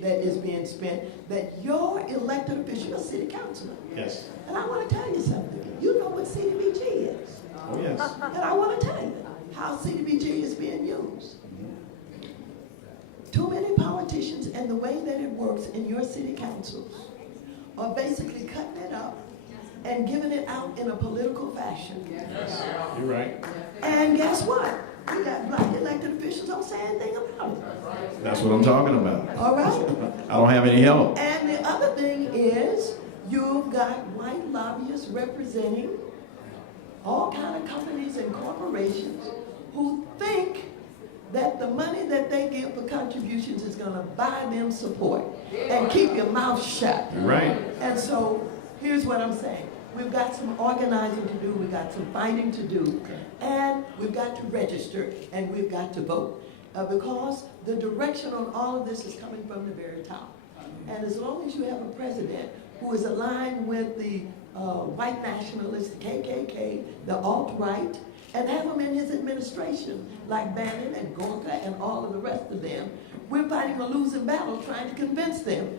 that is being spent, that your elected official, your city councilman. Yes. And I want to tell you something. You know what CDBG is. Oh, yes. And I want to tell you how CDBG is being used. Too many politicians and the way that it works in your city councils are basically cutting it up and giving it out in a political fashion. Yes. You're right. And guess what? We got black elected officials don't say anything about it. That's what I'm talking about. All right? I don't have any help. And the other thing is, you've got white lobbyists representing all kind of companies and corporations who think that the money that they give for contributions is going to buy them support and keep your mouth shut. Right. And so here's what I'm saying. We've got some organizing to do, we've got some fighting to do, and we've got to register, and we've got to vote. Because the direction on all of this is coming from the very top. And as long as you have a president who is aligned with the white nationalists, the KKK, the alt-right, and have them in his administration, like Bannon and Gorka and all of the rest of them, we're fighting a losing battle trying to convince them.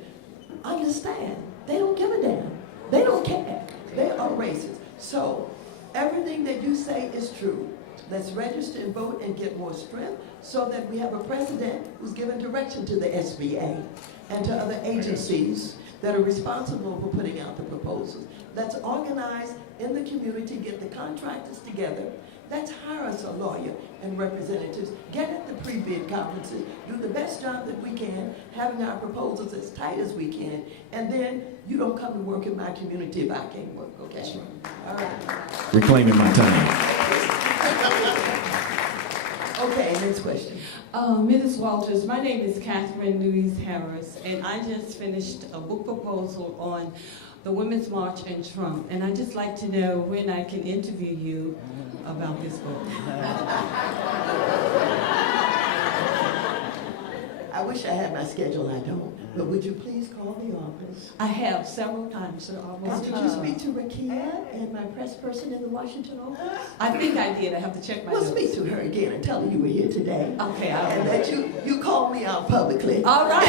Understand, they don't give a damn. They don't care. They are racist. So everything that you say is true. Let's register and vote and get more strength so that we have a president who's given direction to the SBA and to other agencies that are responsible for putting out the proposals. Let's organize in the community, get the contractors together. Let's hire us a lawyer and representatives, get at the pre-bid conferences, do the best job that we can, having our proposals as tight as we can, and then you don't come to work in my community if I can't work, okay? That's right. All right. Reclaiming my time. Okay, next question. Mrs. Walters, my name is Catherine Louise Harris, and I just finished a book proposal on the Women's March and Trump, and I'd just like to know when I can interview you about this book. I wish I had my schedule, I don't. But would you please call the office? I have several times, so I And did you speak to Rakia and my press person in the Washington office? I think I did. I have to check my Well, notes. speak to her again and tell her you were here today. Okay, and that you called me out publicly. All right.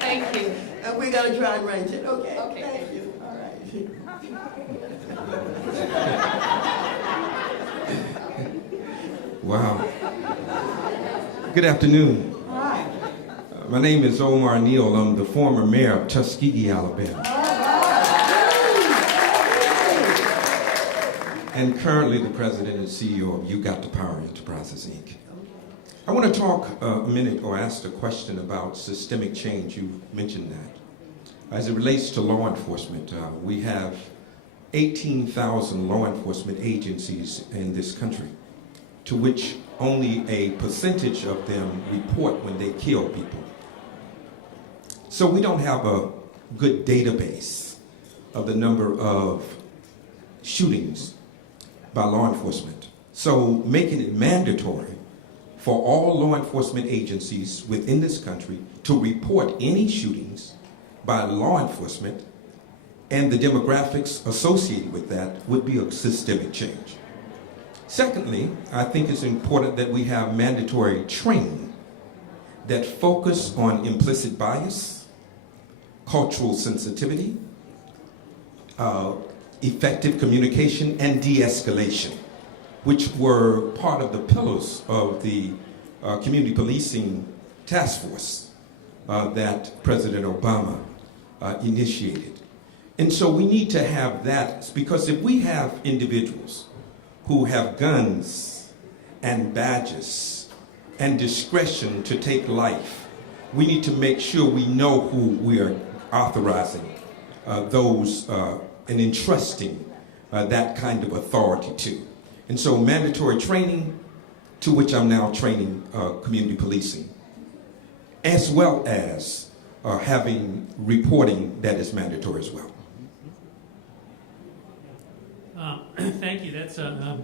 Thank you. And we're going to try and arrange it. Okay. Okay. Thank you. All right. Wow. Good afternoon. Hi. My name is Omar Neal. I'm the former mayor of Tuskegee, Alabama. And currently the president and CEO of You Got the Power Enterprises, Inc. I want to talk a minute or ask a question about systemic change. You mentioned that. As it relates to law enforcement, we have 18,000 law enforcement agencies in this country, to which only a percentage of them report when they kill people. So we don't have a good database of the number of shootings by law enforcement. So making it mandatory for all law enforcement agencies within this country to report any shootings by law enforcement and the demographics associated with that would be a systemic change. Secondly, I think it's important that we have mandatory training that focus on implicit bias, cultural sensitivity, effective communication, and de-escalation, which were part of the pillars of the community policing task force that President Obama initiated. And so we need to have that, because if we have individuals who have guns and badges and discretion to take life, we need to make sure we know who we are authorizing those and entrusting that kind of authority to. And so mandatory training, to which I'm now training community policing, as well as having reporting that is mandatory as well. Thank you. That's a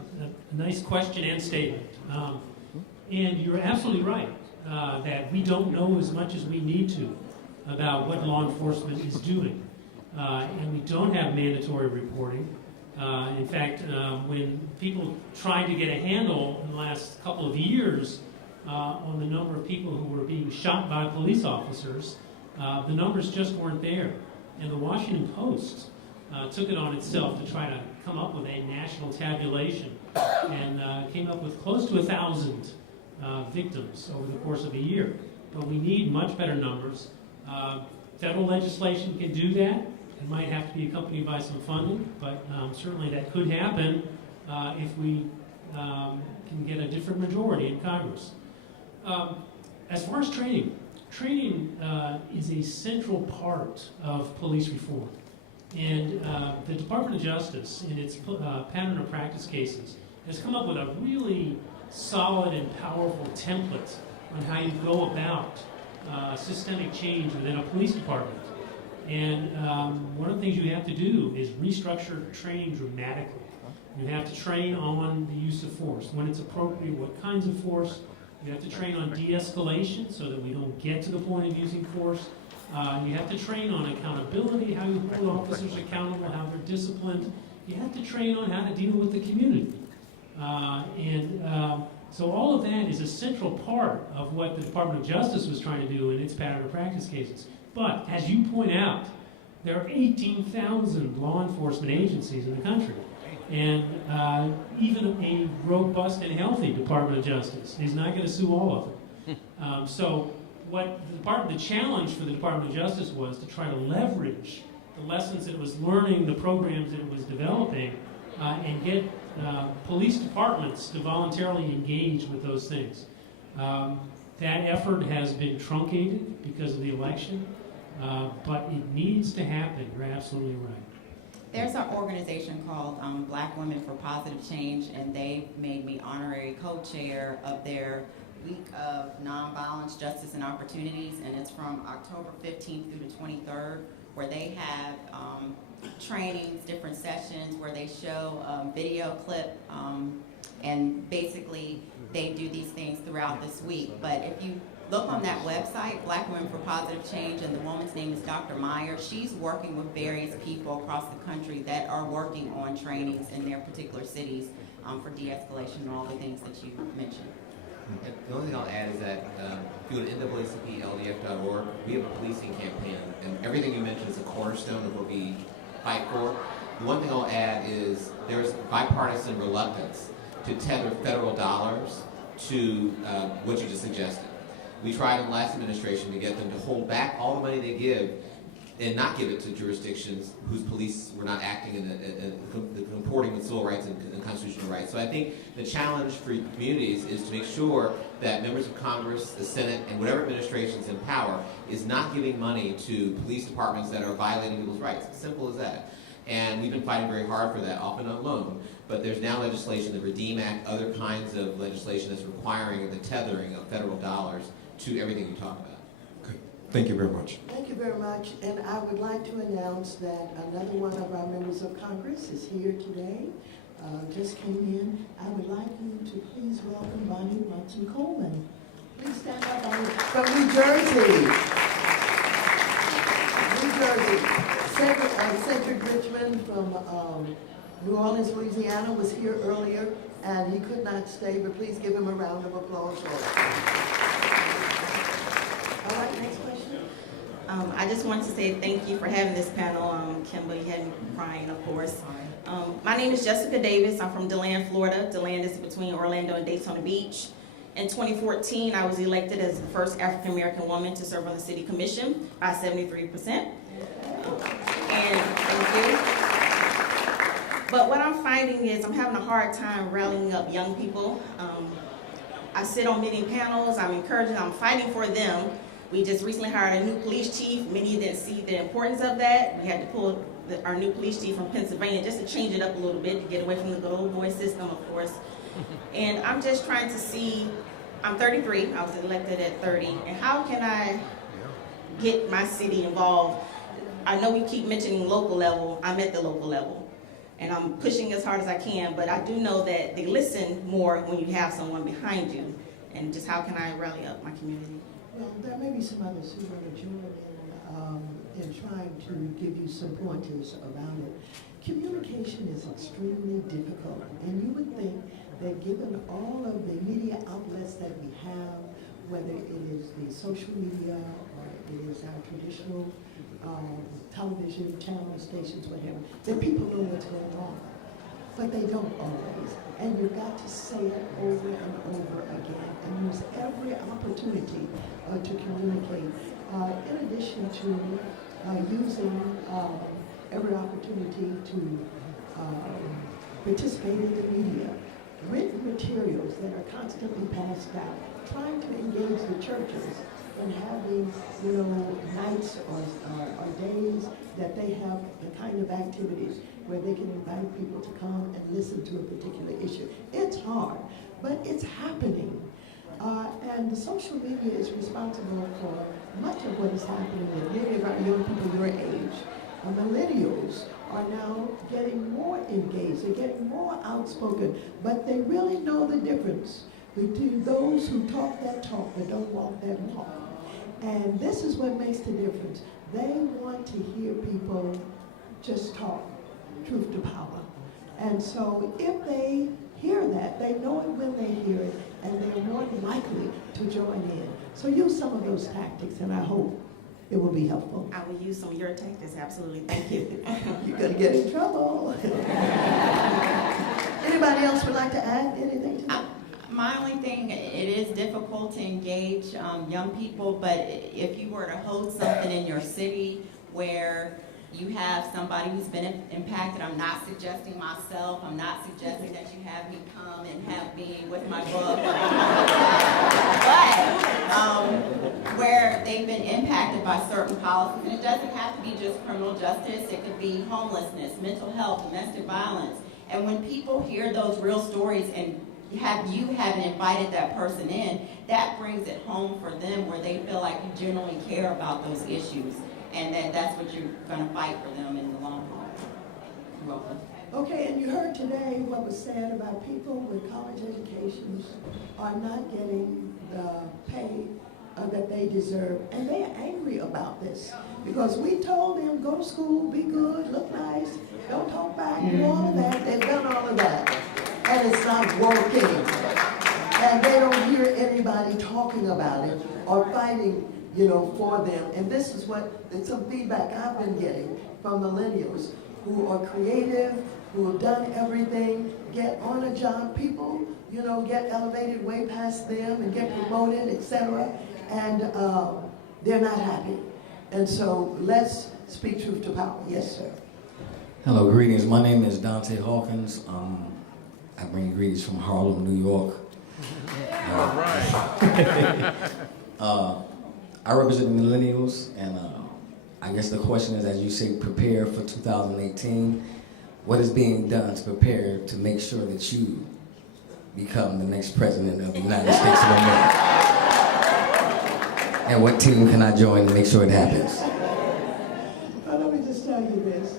nice question and statement. And you're absolutely right that we don't know as much as we need to about what law enforcement is doing. And we don't have mandatory reporting. In fact, when people tried to get a handle in the last couple of years on the number of people who were being shot by police officers, the numbers just weren't there. And the Washington Post took it on itself to try to come up with a national tabulation and came up with close to 1,000 victims over the course of a year. But we need much better numbers. Federal legislation can do that. It might have to be accompanied by some funding, but certainly that could happen if we can get a different majority in Congress. As far as training is a central part of police reform. And the Department of Justice, in its pattern of practice cases, has come up with a really solid and powerful template on how you go about systemic change within a police department. And one of the things you have to do is restructure training dramatically. You have to train on the use of force, when it's appropriate, what kinds of force. You have to train on de-escalation so that we don't get to the point of using force. You have to train on accountability, how you hold officers accountable, how they're disciplined. You have to train on how to deal with the community. So all of that is a central part of what the Department of Justice was trying to do in its pattern of practice cases. But as you point out, there are 18,000 law enforcement agencies in the country. And even a robust and healthy Department of Justice is not going to sue all of them. So what the challenge for the Department of Justice was to try to leverage the lessons it was learning, the programs that it was developing, and get police departments to voluntarily engage with those things. That effort has been truncated because of the election, but it needs to happen. You're absolutely right. There's an organization called Black Women for Positive Change, and they made me honorary co-chair of their Week of Nonviolence, Justice, and Opportunities, and it's from October 15th through the 23rd, where they have trainings, different sessions where they show video clip, and basically they do these things throughout this week. But if you look on that website, Black Women for Positive Change, and the woman's name is Dr. Meyer. She's working with various people across the country that are working on trainings in their particular cities for de-escalation and all the things that you mentioned. And the only thing I'll add is that if you go to NAACPLDF.org, we have a policing campaign, and everything you mentioned is a cornerstone of what we fight for. The one thing I'll add is there's bipartisan reluctance to tether federal dollars to what you just suggested. We tried in the last administration to get them to hold back all the money they give and not give it to jurisdictions whose police were not acting in comporting with civil rights and constitutional rights. So I think the challenge for communities is to make sure that members of Congress, the Senate, and whatever administration is in power is not giving money to police departments that are violating people's rights. Simple as that. And we've been fighting very hard for that, often alone. But there's now legislation, the REDEEM Act, other kinds of legislation that's requiring the tethering of federal dollars to everything you talk about. Thank you very much. Thank you very much. And I would like to announce that another one of our members of Congress is here today. Just came in. I would like you to please welcome Bonnie Munson Coleman. Please stand up, Bonnie, from New Jersey. New Jersey. Cedric Richmond from New Orleans, Louisiana was here earlier, and he could not stay, but please give him a round of applause. All right, next question. I just wanted to say thank you for having this panel. Kimberly had me crying, of course. My name is Jessica Davis. I'm from DeLand, Florida. DeLand is between Orlando and Daytona Beach. In 2014, I was elected as the first African-American woman to serve on the City Commission by 73%. And thank you. But what I'm finding is I'm having a hard time rallying up young people. I sit on many panels, I'm encouraging, I'm fighting for them. We just recently hired a new police chief. Many didn't see the importance of that. We had to pull our new police chief from Pennsylvania just to change it up a little bit, to get away from the good old boy system, of course. And I'm just trying to see, I'm 33, I was elected at 30, and how can I get my city involved? I know we keep mentioning local level, I'm at the local level. And I'm pushing as hard as I can, but I do know that they listen more when you have someone behind you. And just how can I rally up my community? Well, there may be some others who want to join in trying to give you some pointers around it. Communication is extremely difficult, and you would think that given all of the media outlets that we have, whether it is the social media or it is our traditional television channel stations, whatever, that people know what's going on. But they don't always. And you've got to say it over and over again and use every opportunity to communicate. In addition to using every opportunity to participate in the media, written materials that are constantly passed out, trying to engage the churches and having, nights or days that they have the kind of activities where they can invite people to come and listen to a particular issue. It's hard, but it's happening. And the social media is responsible for much of what is happening with many of our young people your age. Millennials are now getting more engaged, they're getting more outspoken, but they really know the difference between those who talk that talk but don't walk that walk. And this is what makes the difference. They want to hear people just talk truth to power. And so if they hear that, they know it when they hear it, and they're more likely to join in. So use some of those tactics, and I hope it will be helpful. I will use some of your tactics, absolutely. Thank you. You're going to get in trouble. Anybody else would like to add anything to that? My only thing, it is difficult to engage young people, but if you were to host something in your city where you have somebody who's been impacted, I'm not suggesting myself, I'm not suggesting that you have me come and have me with my book, but where they've been impacted by certain policies, and it doesn't have to be just criminal justice, it could be homelessness, mental health, domestic violence, and when people hear those real stories and you haven't invited that person in, that brings it home for them where they feel like you genuinely care about those issues and that's what you're going to fight for them in the long run. You're welcome. Okay, and you heard today what was said about people with college educations are not getting the pay that they deserve, and they're angry about this because we told them go to school, be good, look nice, don't talk back, do all of that. They've done all of that, and it's not working. And they don't hear anybody talking about it or fighting, for them. And this is some feedback I've been getting from millennials who are creative, who have done everything, get on a job, people, you know, get elevated way past them and get promoted, etc. And they're not happy. And so let's speak truth to power. Yes, sir. Hello, greetings. My name is Dante Hawkins. I bring greetings from Harlem, New York. All right. I represent millennials, and I guess the question is, as you say, prepare for 2018. What is being done to prepare to make sure that you become the next president of the United States of America? And what team can I join to make sure it happens? Well, let me just tell you this.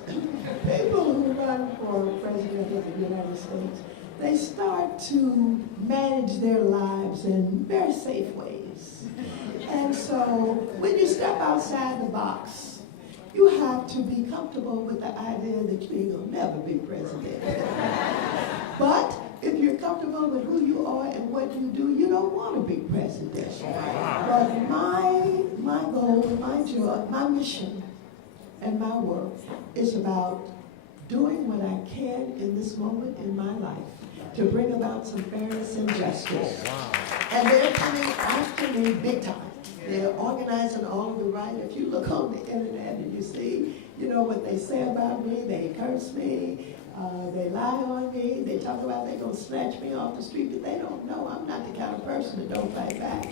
People who run for president of the United States, they start to manage their lives in very safe ways. And so when you step outside the box, you have to be comfortable with the idea that you ain't gonna never be president. But if you're comfortable with who you are and what you do, you don't want to be president. But my goal, my joy, my mission, and my work is about doing what I can in this moment in my life to bring about some fairness and justice. And they're coming after me big time. They're organizing all of the right. If you look on the internet and you see, you know, what they say about me, they curse me, they lie on me, they talk about they're going to snatch me off the street, but they don't know I'm not the kind of person that don't fight back.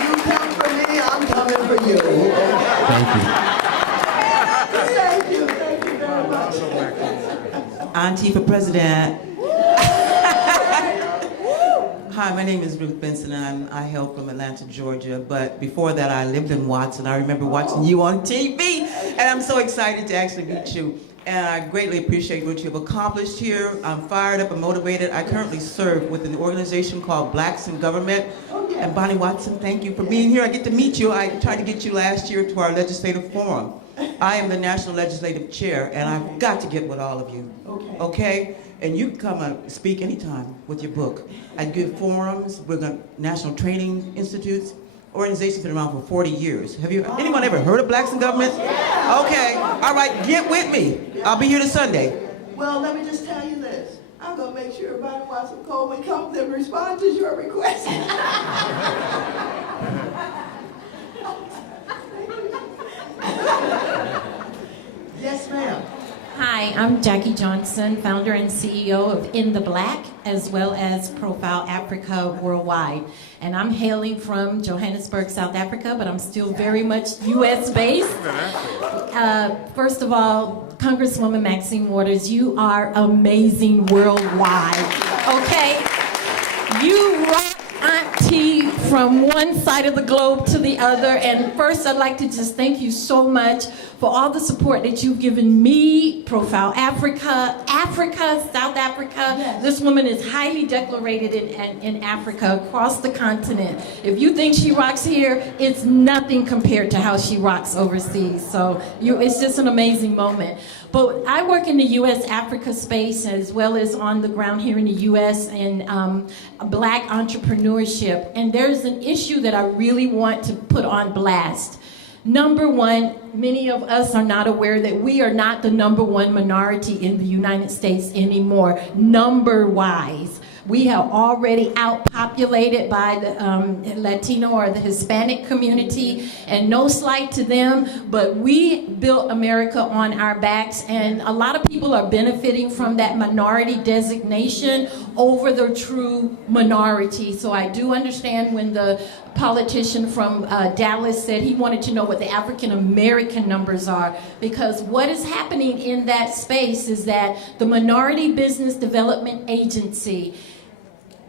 You come for me, I'm coming for you. Thank you. Thank you very much. Auntie for President. Hi, my name is Ruth Benson, and I hail from Atlanta, Georgia. But before that, I lived in Watson. I remember watching you on TV, and I'm so excited to actually meet you. And I greatly appreciate what you've accomplished here. I'm fired up and motivated. I currently serve with an organization called Blacks in Government. And Bonnie Watson, thank you for being here. I get to meet you. I tried to get you last year to our legislative forum. I am the National Legislative Chair, and I've got to get with all of you. Okay? And you can come and speak anytime with your book. I give forums. We're going National Training Institutes. Organization's been around for 40 years. Have you anyone ever heard of Blacks in Government? Okay. All right. Get with me. I'll be here this Sunday. Well, let me just tell you this. I'm going to make sure Bonnie Watson Coleman comes and responds to your request. Yes, ma'am. Hi, I'm Jackie Johnson, founder and CEO of In the Black, as well as Profile Africa Worldwide. And I'm hailing from Johannesburg, South Africa, but I'm still very much U.S. based. First of all, Congresswoman Maxine Waters, you are amazing worldwide, okay? You rock Auntie from one side of the globe to the other. And first, I'd like to just thank you so much for all the support that you've given me, Profile Africa, South Africa. Yes. This woman is highly decorated in Africa, across the continent. If you think she rocks here, it's nothing compared to how she rocks overseas. So it's just an amazing moment. But I work in the U.S.-Africa space as well as on the ground here in the U.S. in Black entrepreneurship. And there's an issue that I really want to put on blast. Number one, many of us are not aware that we are not the #1 minority in the United States anymore, number-wise. We have already outpopulated by the Latino or the Hispanic community, and no slight to them, but we built America on our backs, and a lot of people are benefiting from that minority designation over the true minority. So I do understand when the politician from Dallas said he wanted to know what the African American numbers are, because what is happening in that space is that the Minority Business Development Agency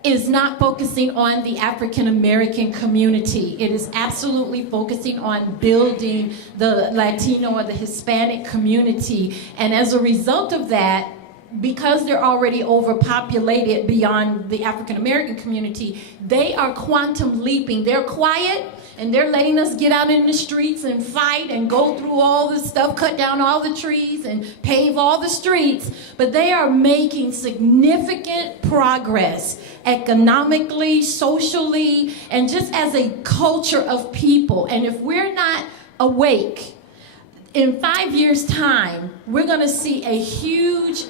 is not focusing on the African American community. It is absolutely focusing on building the Latino or the Hispanic community. And as a result of that, because they're already overpopulated beyond the African American community, they are quantum leaping. They're quiet, and they're letting us get out in the streets and fight and go through all this stuff, cut down all the trees and pave all the streets, but they are making significant progress economically, socially, and just as a culture of people. And if we're not awake, in 5 years' time, we're going to see a huge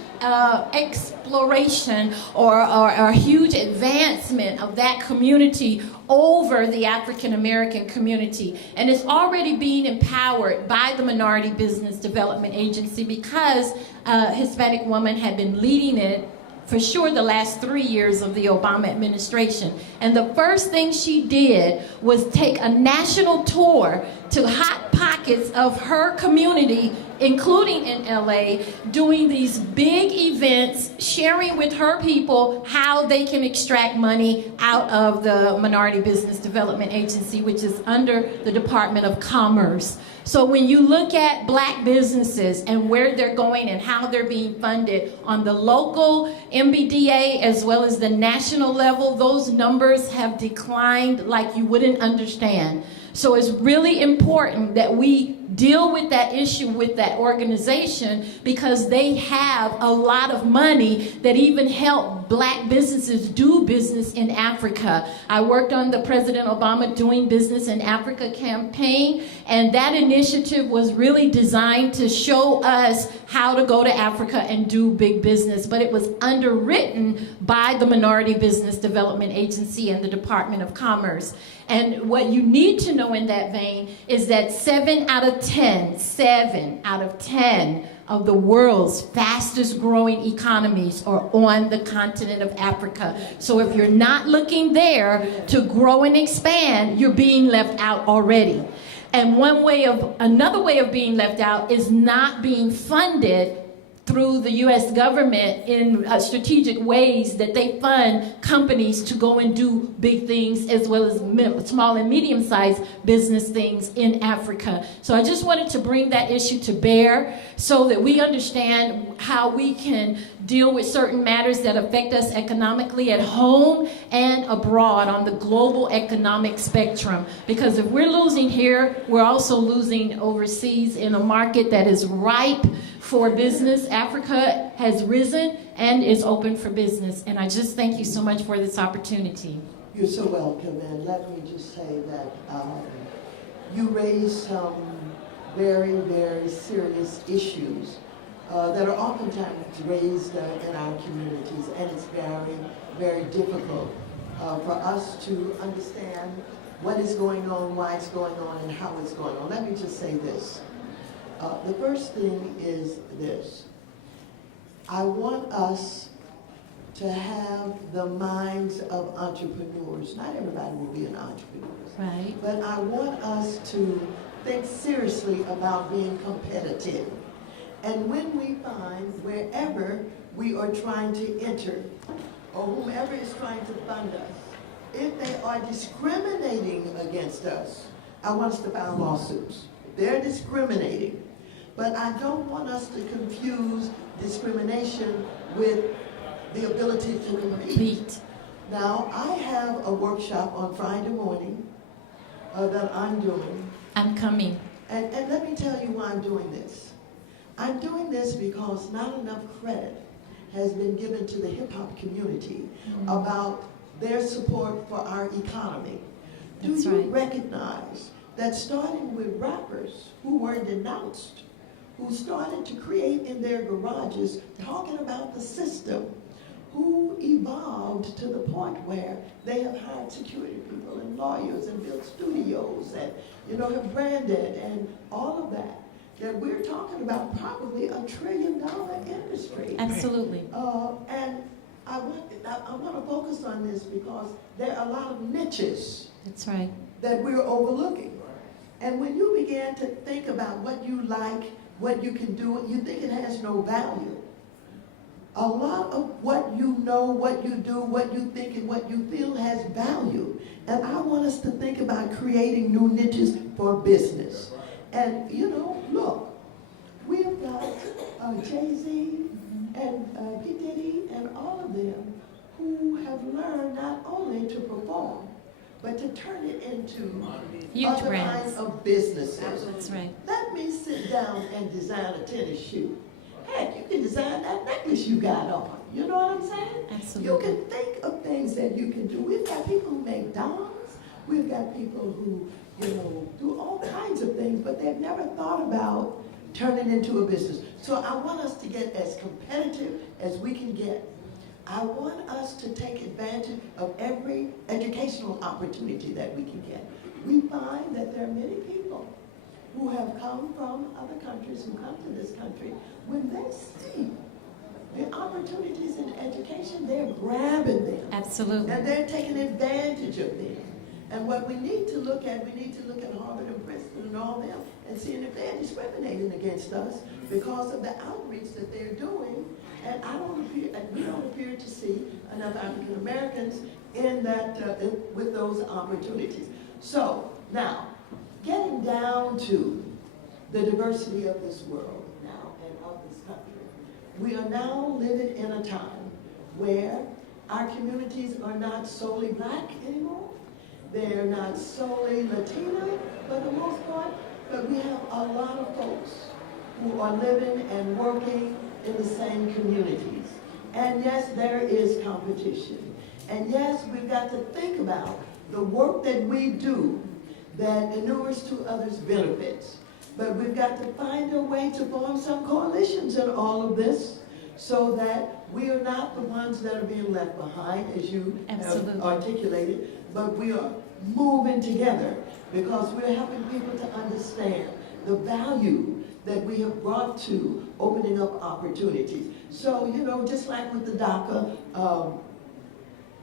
exploration or a huge advancement of that community over the African American community. And it's already being empowered by the Minority Business Development Agency because a Hispanic woman had been leading it for sure the last 3 years of the Obama administration. And the first thing she did was take a national tour to hot pockets of her community, including in LA, doing these big events, sharing with her people how they can extract money out of the Minority Business Development Agency, which is under the Department of Commerce. So when you look at black businesses and where they're going and how they're being funded on the local MBDA as well as the national level, those numbers have declined like you wouldn't understand. So it's really important that we deal with that issue with that organization because they have a lot of money that even help black businesses do business in Africa. I worked on the President Obama Doing Business in Africa campaign, and that initiative was really designed to show us how to go to Africa and do big business, but it was underwritten by the Minority Business Development Agency and the Department of Commerce. And what you need to know in that vein is that 7 out of 10 of the world's fastest growing economies are on the continent of Africa. So if you're not looking there to grow and expand, you're being left out already. And another way of being left out is not being funded through the U.S. government in strategic ways that they fund companies to go and do big things as well as small and medium-sized business things in Africa. So I just wanted to bring that issue to bear so that we understand how we can deal with certain matters that affect us economically at home and abroad on the global economic spectrum. Because if we're losing here, we're also losing overseas in a market that is ripe for business. Africa has risen and is open for business. And I just thank you so much for this opportunity. You're so welcome. And let me just say that you raised some very, very serious issues that are oftentimes raised in our communities. And it's very, very difficult for us to understand what is going on, why it's going on, and how it's going on. Let me just say this. The first thing is this. I want us to have the minds of entrepreneurs. Not everybody will be an entrepreneur. Right. But I want us to think seriously about being competitive. And when we find wherever we are trying to enter, or whomever is trying to fund us, if they are discriminating against us, I want us to file lawsuits. They're discriminating. But I don't want us to confuse discrimination with the ability to compete. Now, I have a workshop on Friday morning that I'm doing. I'm coming. And let me tell you why I'm doing this. I'm doing this because not enough credit has been given to the hip-hop community about their support for our economy. Do you recognize that starting with rappers who were denounced, who started to create in their garages talking about the system, who evolved to the point where they have hired security people and lawyers and built studios and, have branded and all of that, that we're talking about probably $1 trillion industry. Absolutely. And I want to focus on this because there are a lot of niches. That's right. That we're overlooking. And when you begin to think about what you like, what you can do, you think it has no value. A lot of what you know, what you do, what you think, and what you feel has value. And I want us to think about creating new niches for business. And, look, we have got Jay-Z and P. Diddy and all of them who have learned not only to perform, but to turn it into other kinds of businesses. That's right. Let me sit down and design a tennis shoe. Heck, you can design that necklace you got on. You know what I'm saying? Absolutely. You can think of things that you can do. We've got people who make dolls. We've got people who, do all kinds of things, but they've never thought about turning into a business. So I want us to get as competitive as we can get. I want us to take advantage of every educational opportunity that we can get. We find that there are many people who have come from other countries, who come to this country. When they see the opportunities in education, they're grabbing them. Absolutely. And they're taking advantage of them. And what we need to look at Harvard and Princeton and all them and seeing if they're discriminating against us because of the outreach that they're doing. And we don't appear to see enough African Americans in that with those opportunities. So now, getting down to the diversity of this world now and of this country, we are now living in a time where our communities are not solely black anymore. They're not solely Latino for the most part, but we have a lot of folks who are living and working in the same communities. And yes, there is competition. And yes, we've got to think about the work that we do that inures to others' benefits. But we've got to find a way to form some coalitions in all of this so that we are not the ones that are being left behind, as you have articulated, but we are moving together because we're helping people to understand the value that we have brought to opening up opportunities. So, just like with the DACA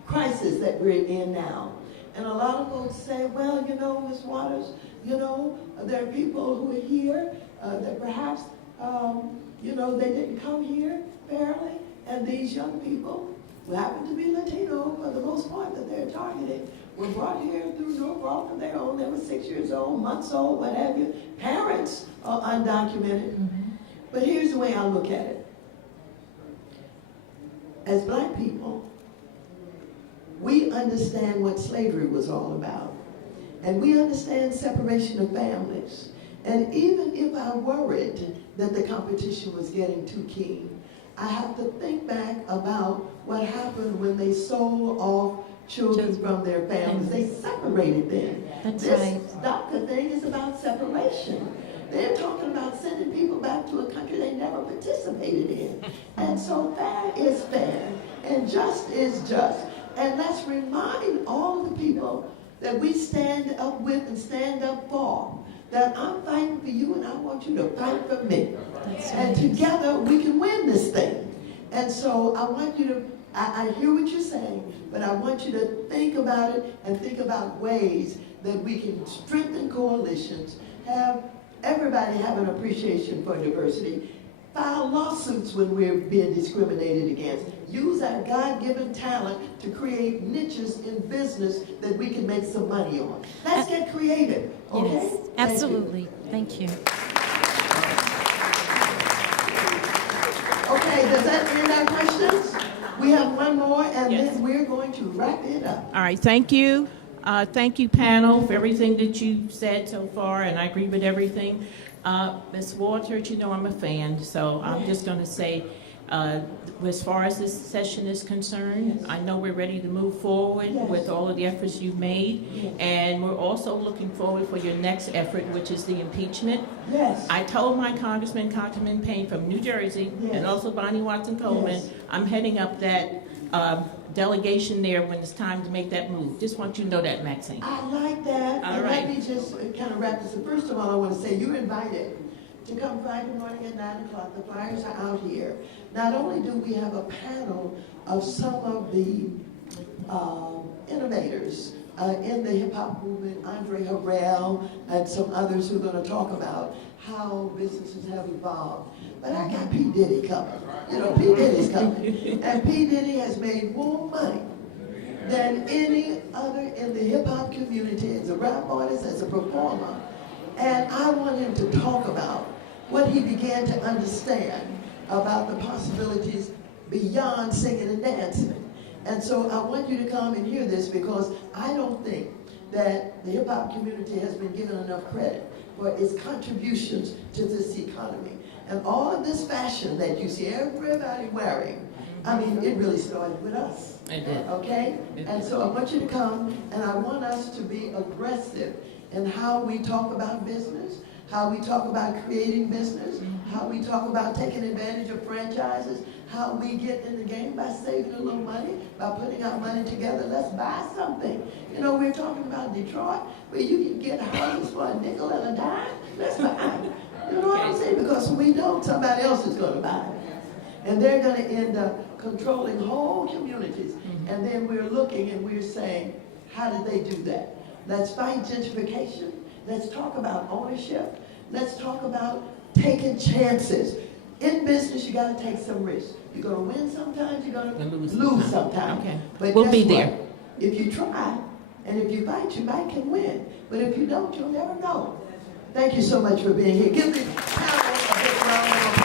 crisis that we're in now, and a lot of folks say, well, Ms. Waters, there are people who are here that perhaps, they didn't come here fairly, and these young people who happen to be Latino for the most part that they're targeting were brought here through no fault of their own. They were 6 years old, months old, what have you. Parents are undocumented. Mm-hmm. But here's the way I look at it. As black people, we understand what slavery was all about. And we understand separation of families. And even if I worried that the competition was getting too keen, I have to think back about what happened when they sold off children from their families. They separated them. This DACA thing is about separation. They're talking about sending people back to a country they never participated in. And so fair is fair, and just is just. And let's remind all of the people that we stand up with and stand up for, that I'm fighting for you and I want you to fight for me. And together we can win this thing. And so I want you to, I hear what you're saying, but I want you to think about it and think about ways that we can strengthen coalitions, have everybody have an appreciation for diversity, file lawsuits when we're being discriminated against, use our God-given talent to create niches in business that we can make some money on. Let's get creative, okay? Yes, absolutely. Thank you. Okay, does that end our questions? We have one more, and then we're going to wrap it up. All right, thank you. Thank you, panel, for everything that you've said so far, and I agree with everything. Ms. Waters, I'm a fan, so I'm just going to say, as far as this session is concerned, I know we're ready to move forward with all of the efforts you've made, and we're also looking forward for your next effort, which is the impeachment. Yes. I told my Congressman Payne from New Jersey, and also Bonnie Watson Coleman, I'm heading up that delegation there when it's time to make that move. Just want you to know that, Maxine. I like that. All and right. Let me just kind of wrap this up. First of all, I want to say you're invited to come Friday morning at 9 o'clock. The flyers are out here. Not only do we have a panel of some of the innovators in the hip-hop movement, Andre Harrell and some others who are going to talk about how businesses have evolved. But I got P. Diddy coming. P. Diddy's coming. And P. Diddy has made more money than any other in the hip-hop community as a rap artist, as a performer. And I want him to talk about what he began to understand about the possibilities beyond singing and dancing. And so I want you to come and hear this, because I don't think that the hip-hop community has been given enough credit for its contributions to this economy. And all of this fashion that you see everybody wearing I mean, it really started with us. It did. Okay? And so I want you to come, and I want us to be aggressive in how we talk about business, how we talk about creating business, how we talk about taking advantage of franchises, how we get in the game by saving a little money, by putting our money together. Let's buy something. You know, we're talking about Detroit, where you can get houses for a nickel and a dime. Let's buy. You know what I'm saying? Because when we don't, somebody else is going to buy it. And they're going to end up controlling whole communities. And then we're looking and we're saying, how did they do that? Let's fight gentrification. Let's talk about ownership. Let's talk about taking chances. In business, you got to take some risks. You're going to win sometimes, you're going to lose sometimes. Okay. But We'll guess be what? there. If you try, and if you fight, you might can win. But if you don't, you'll never know. Thank you so much for being here. Give the panel a big round of applause.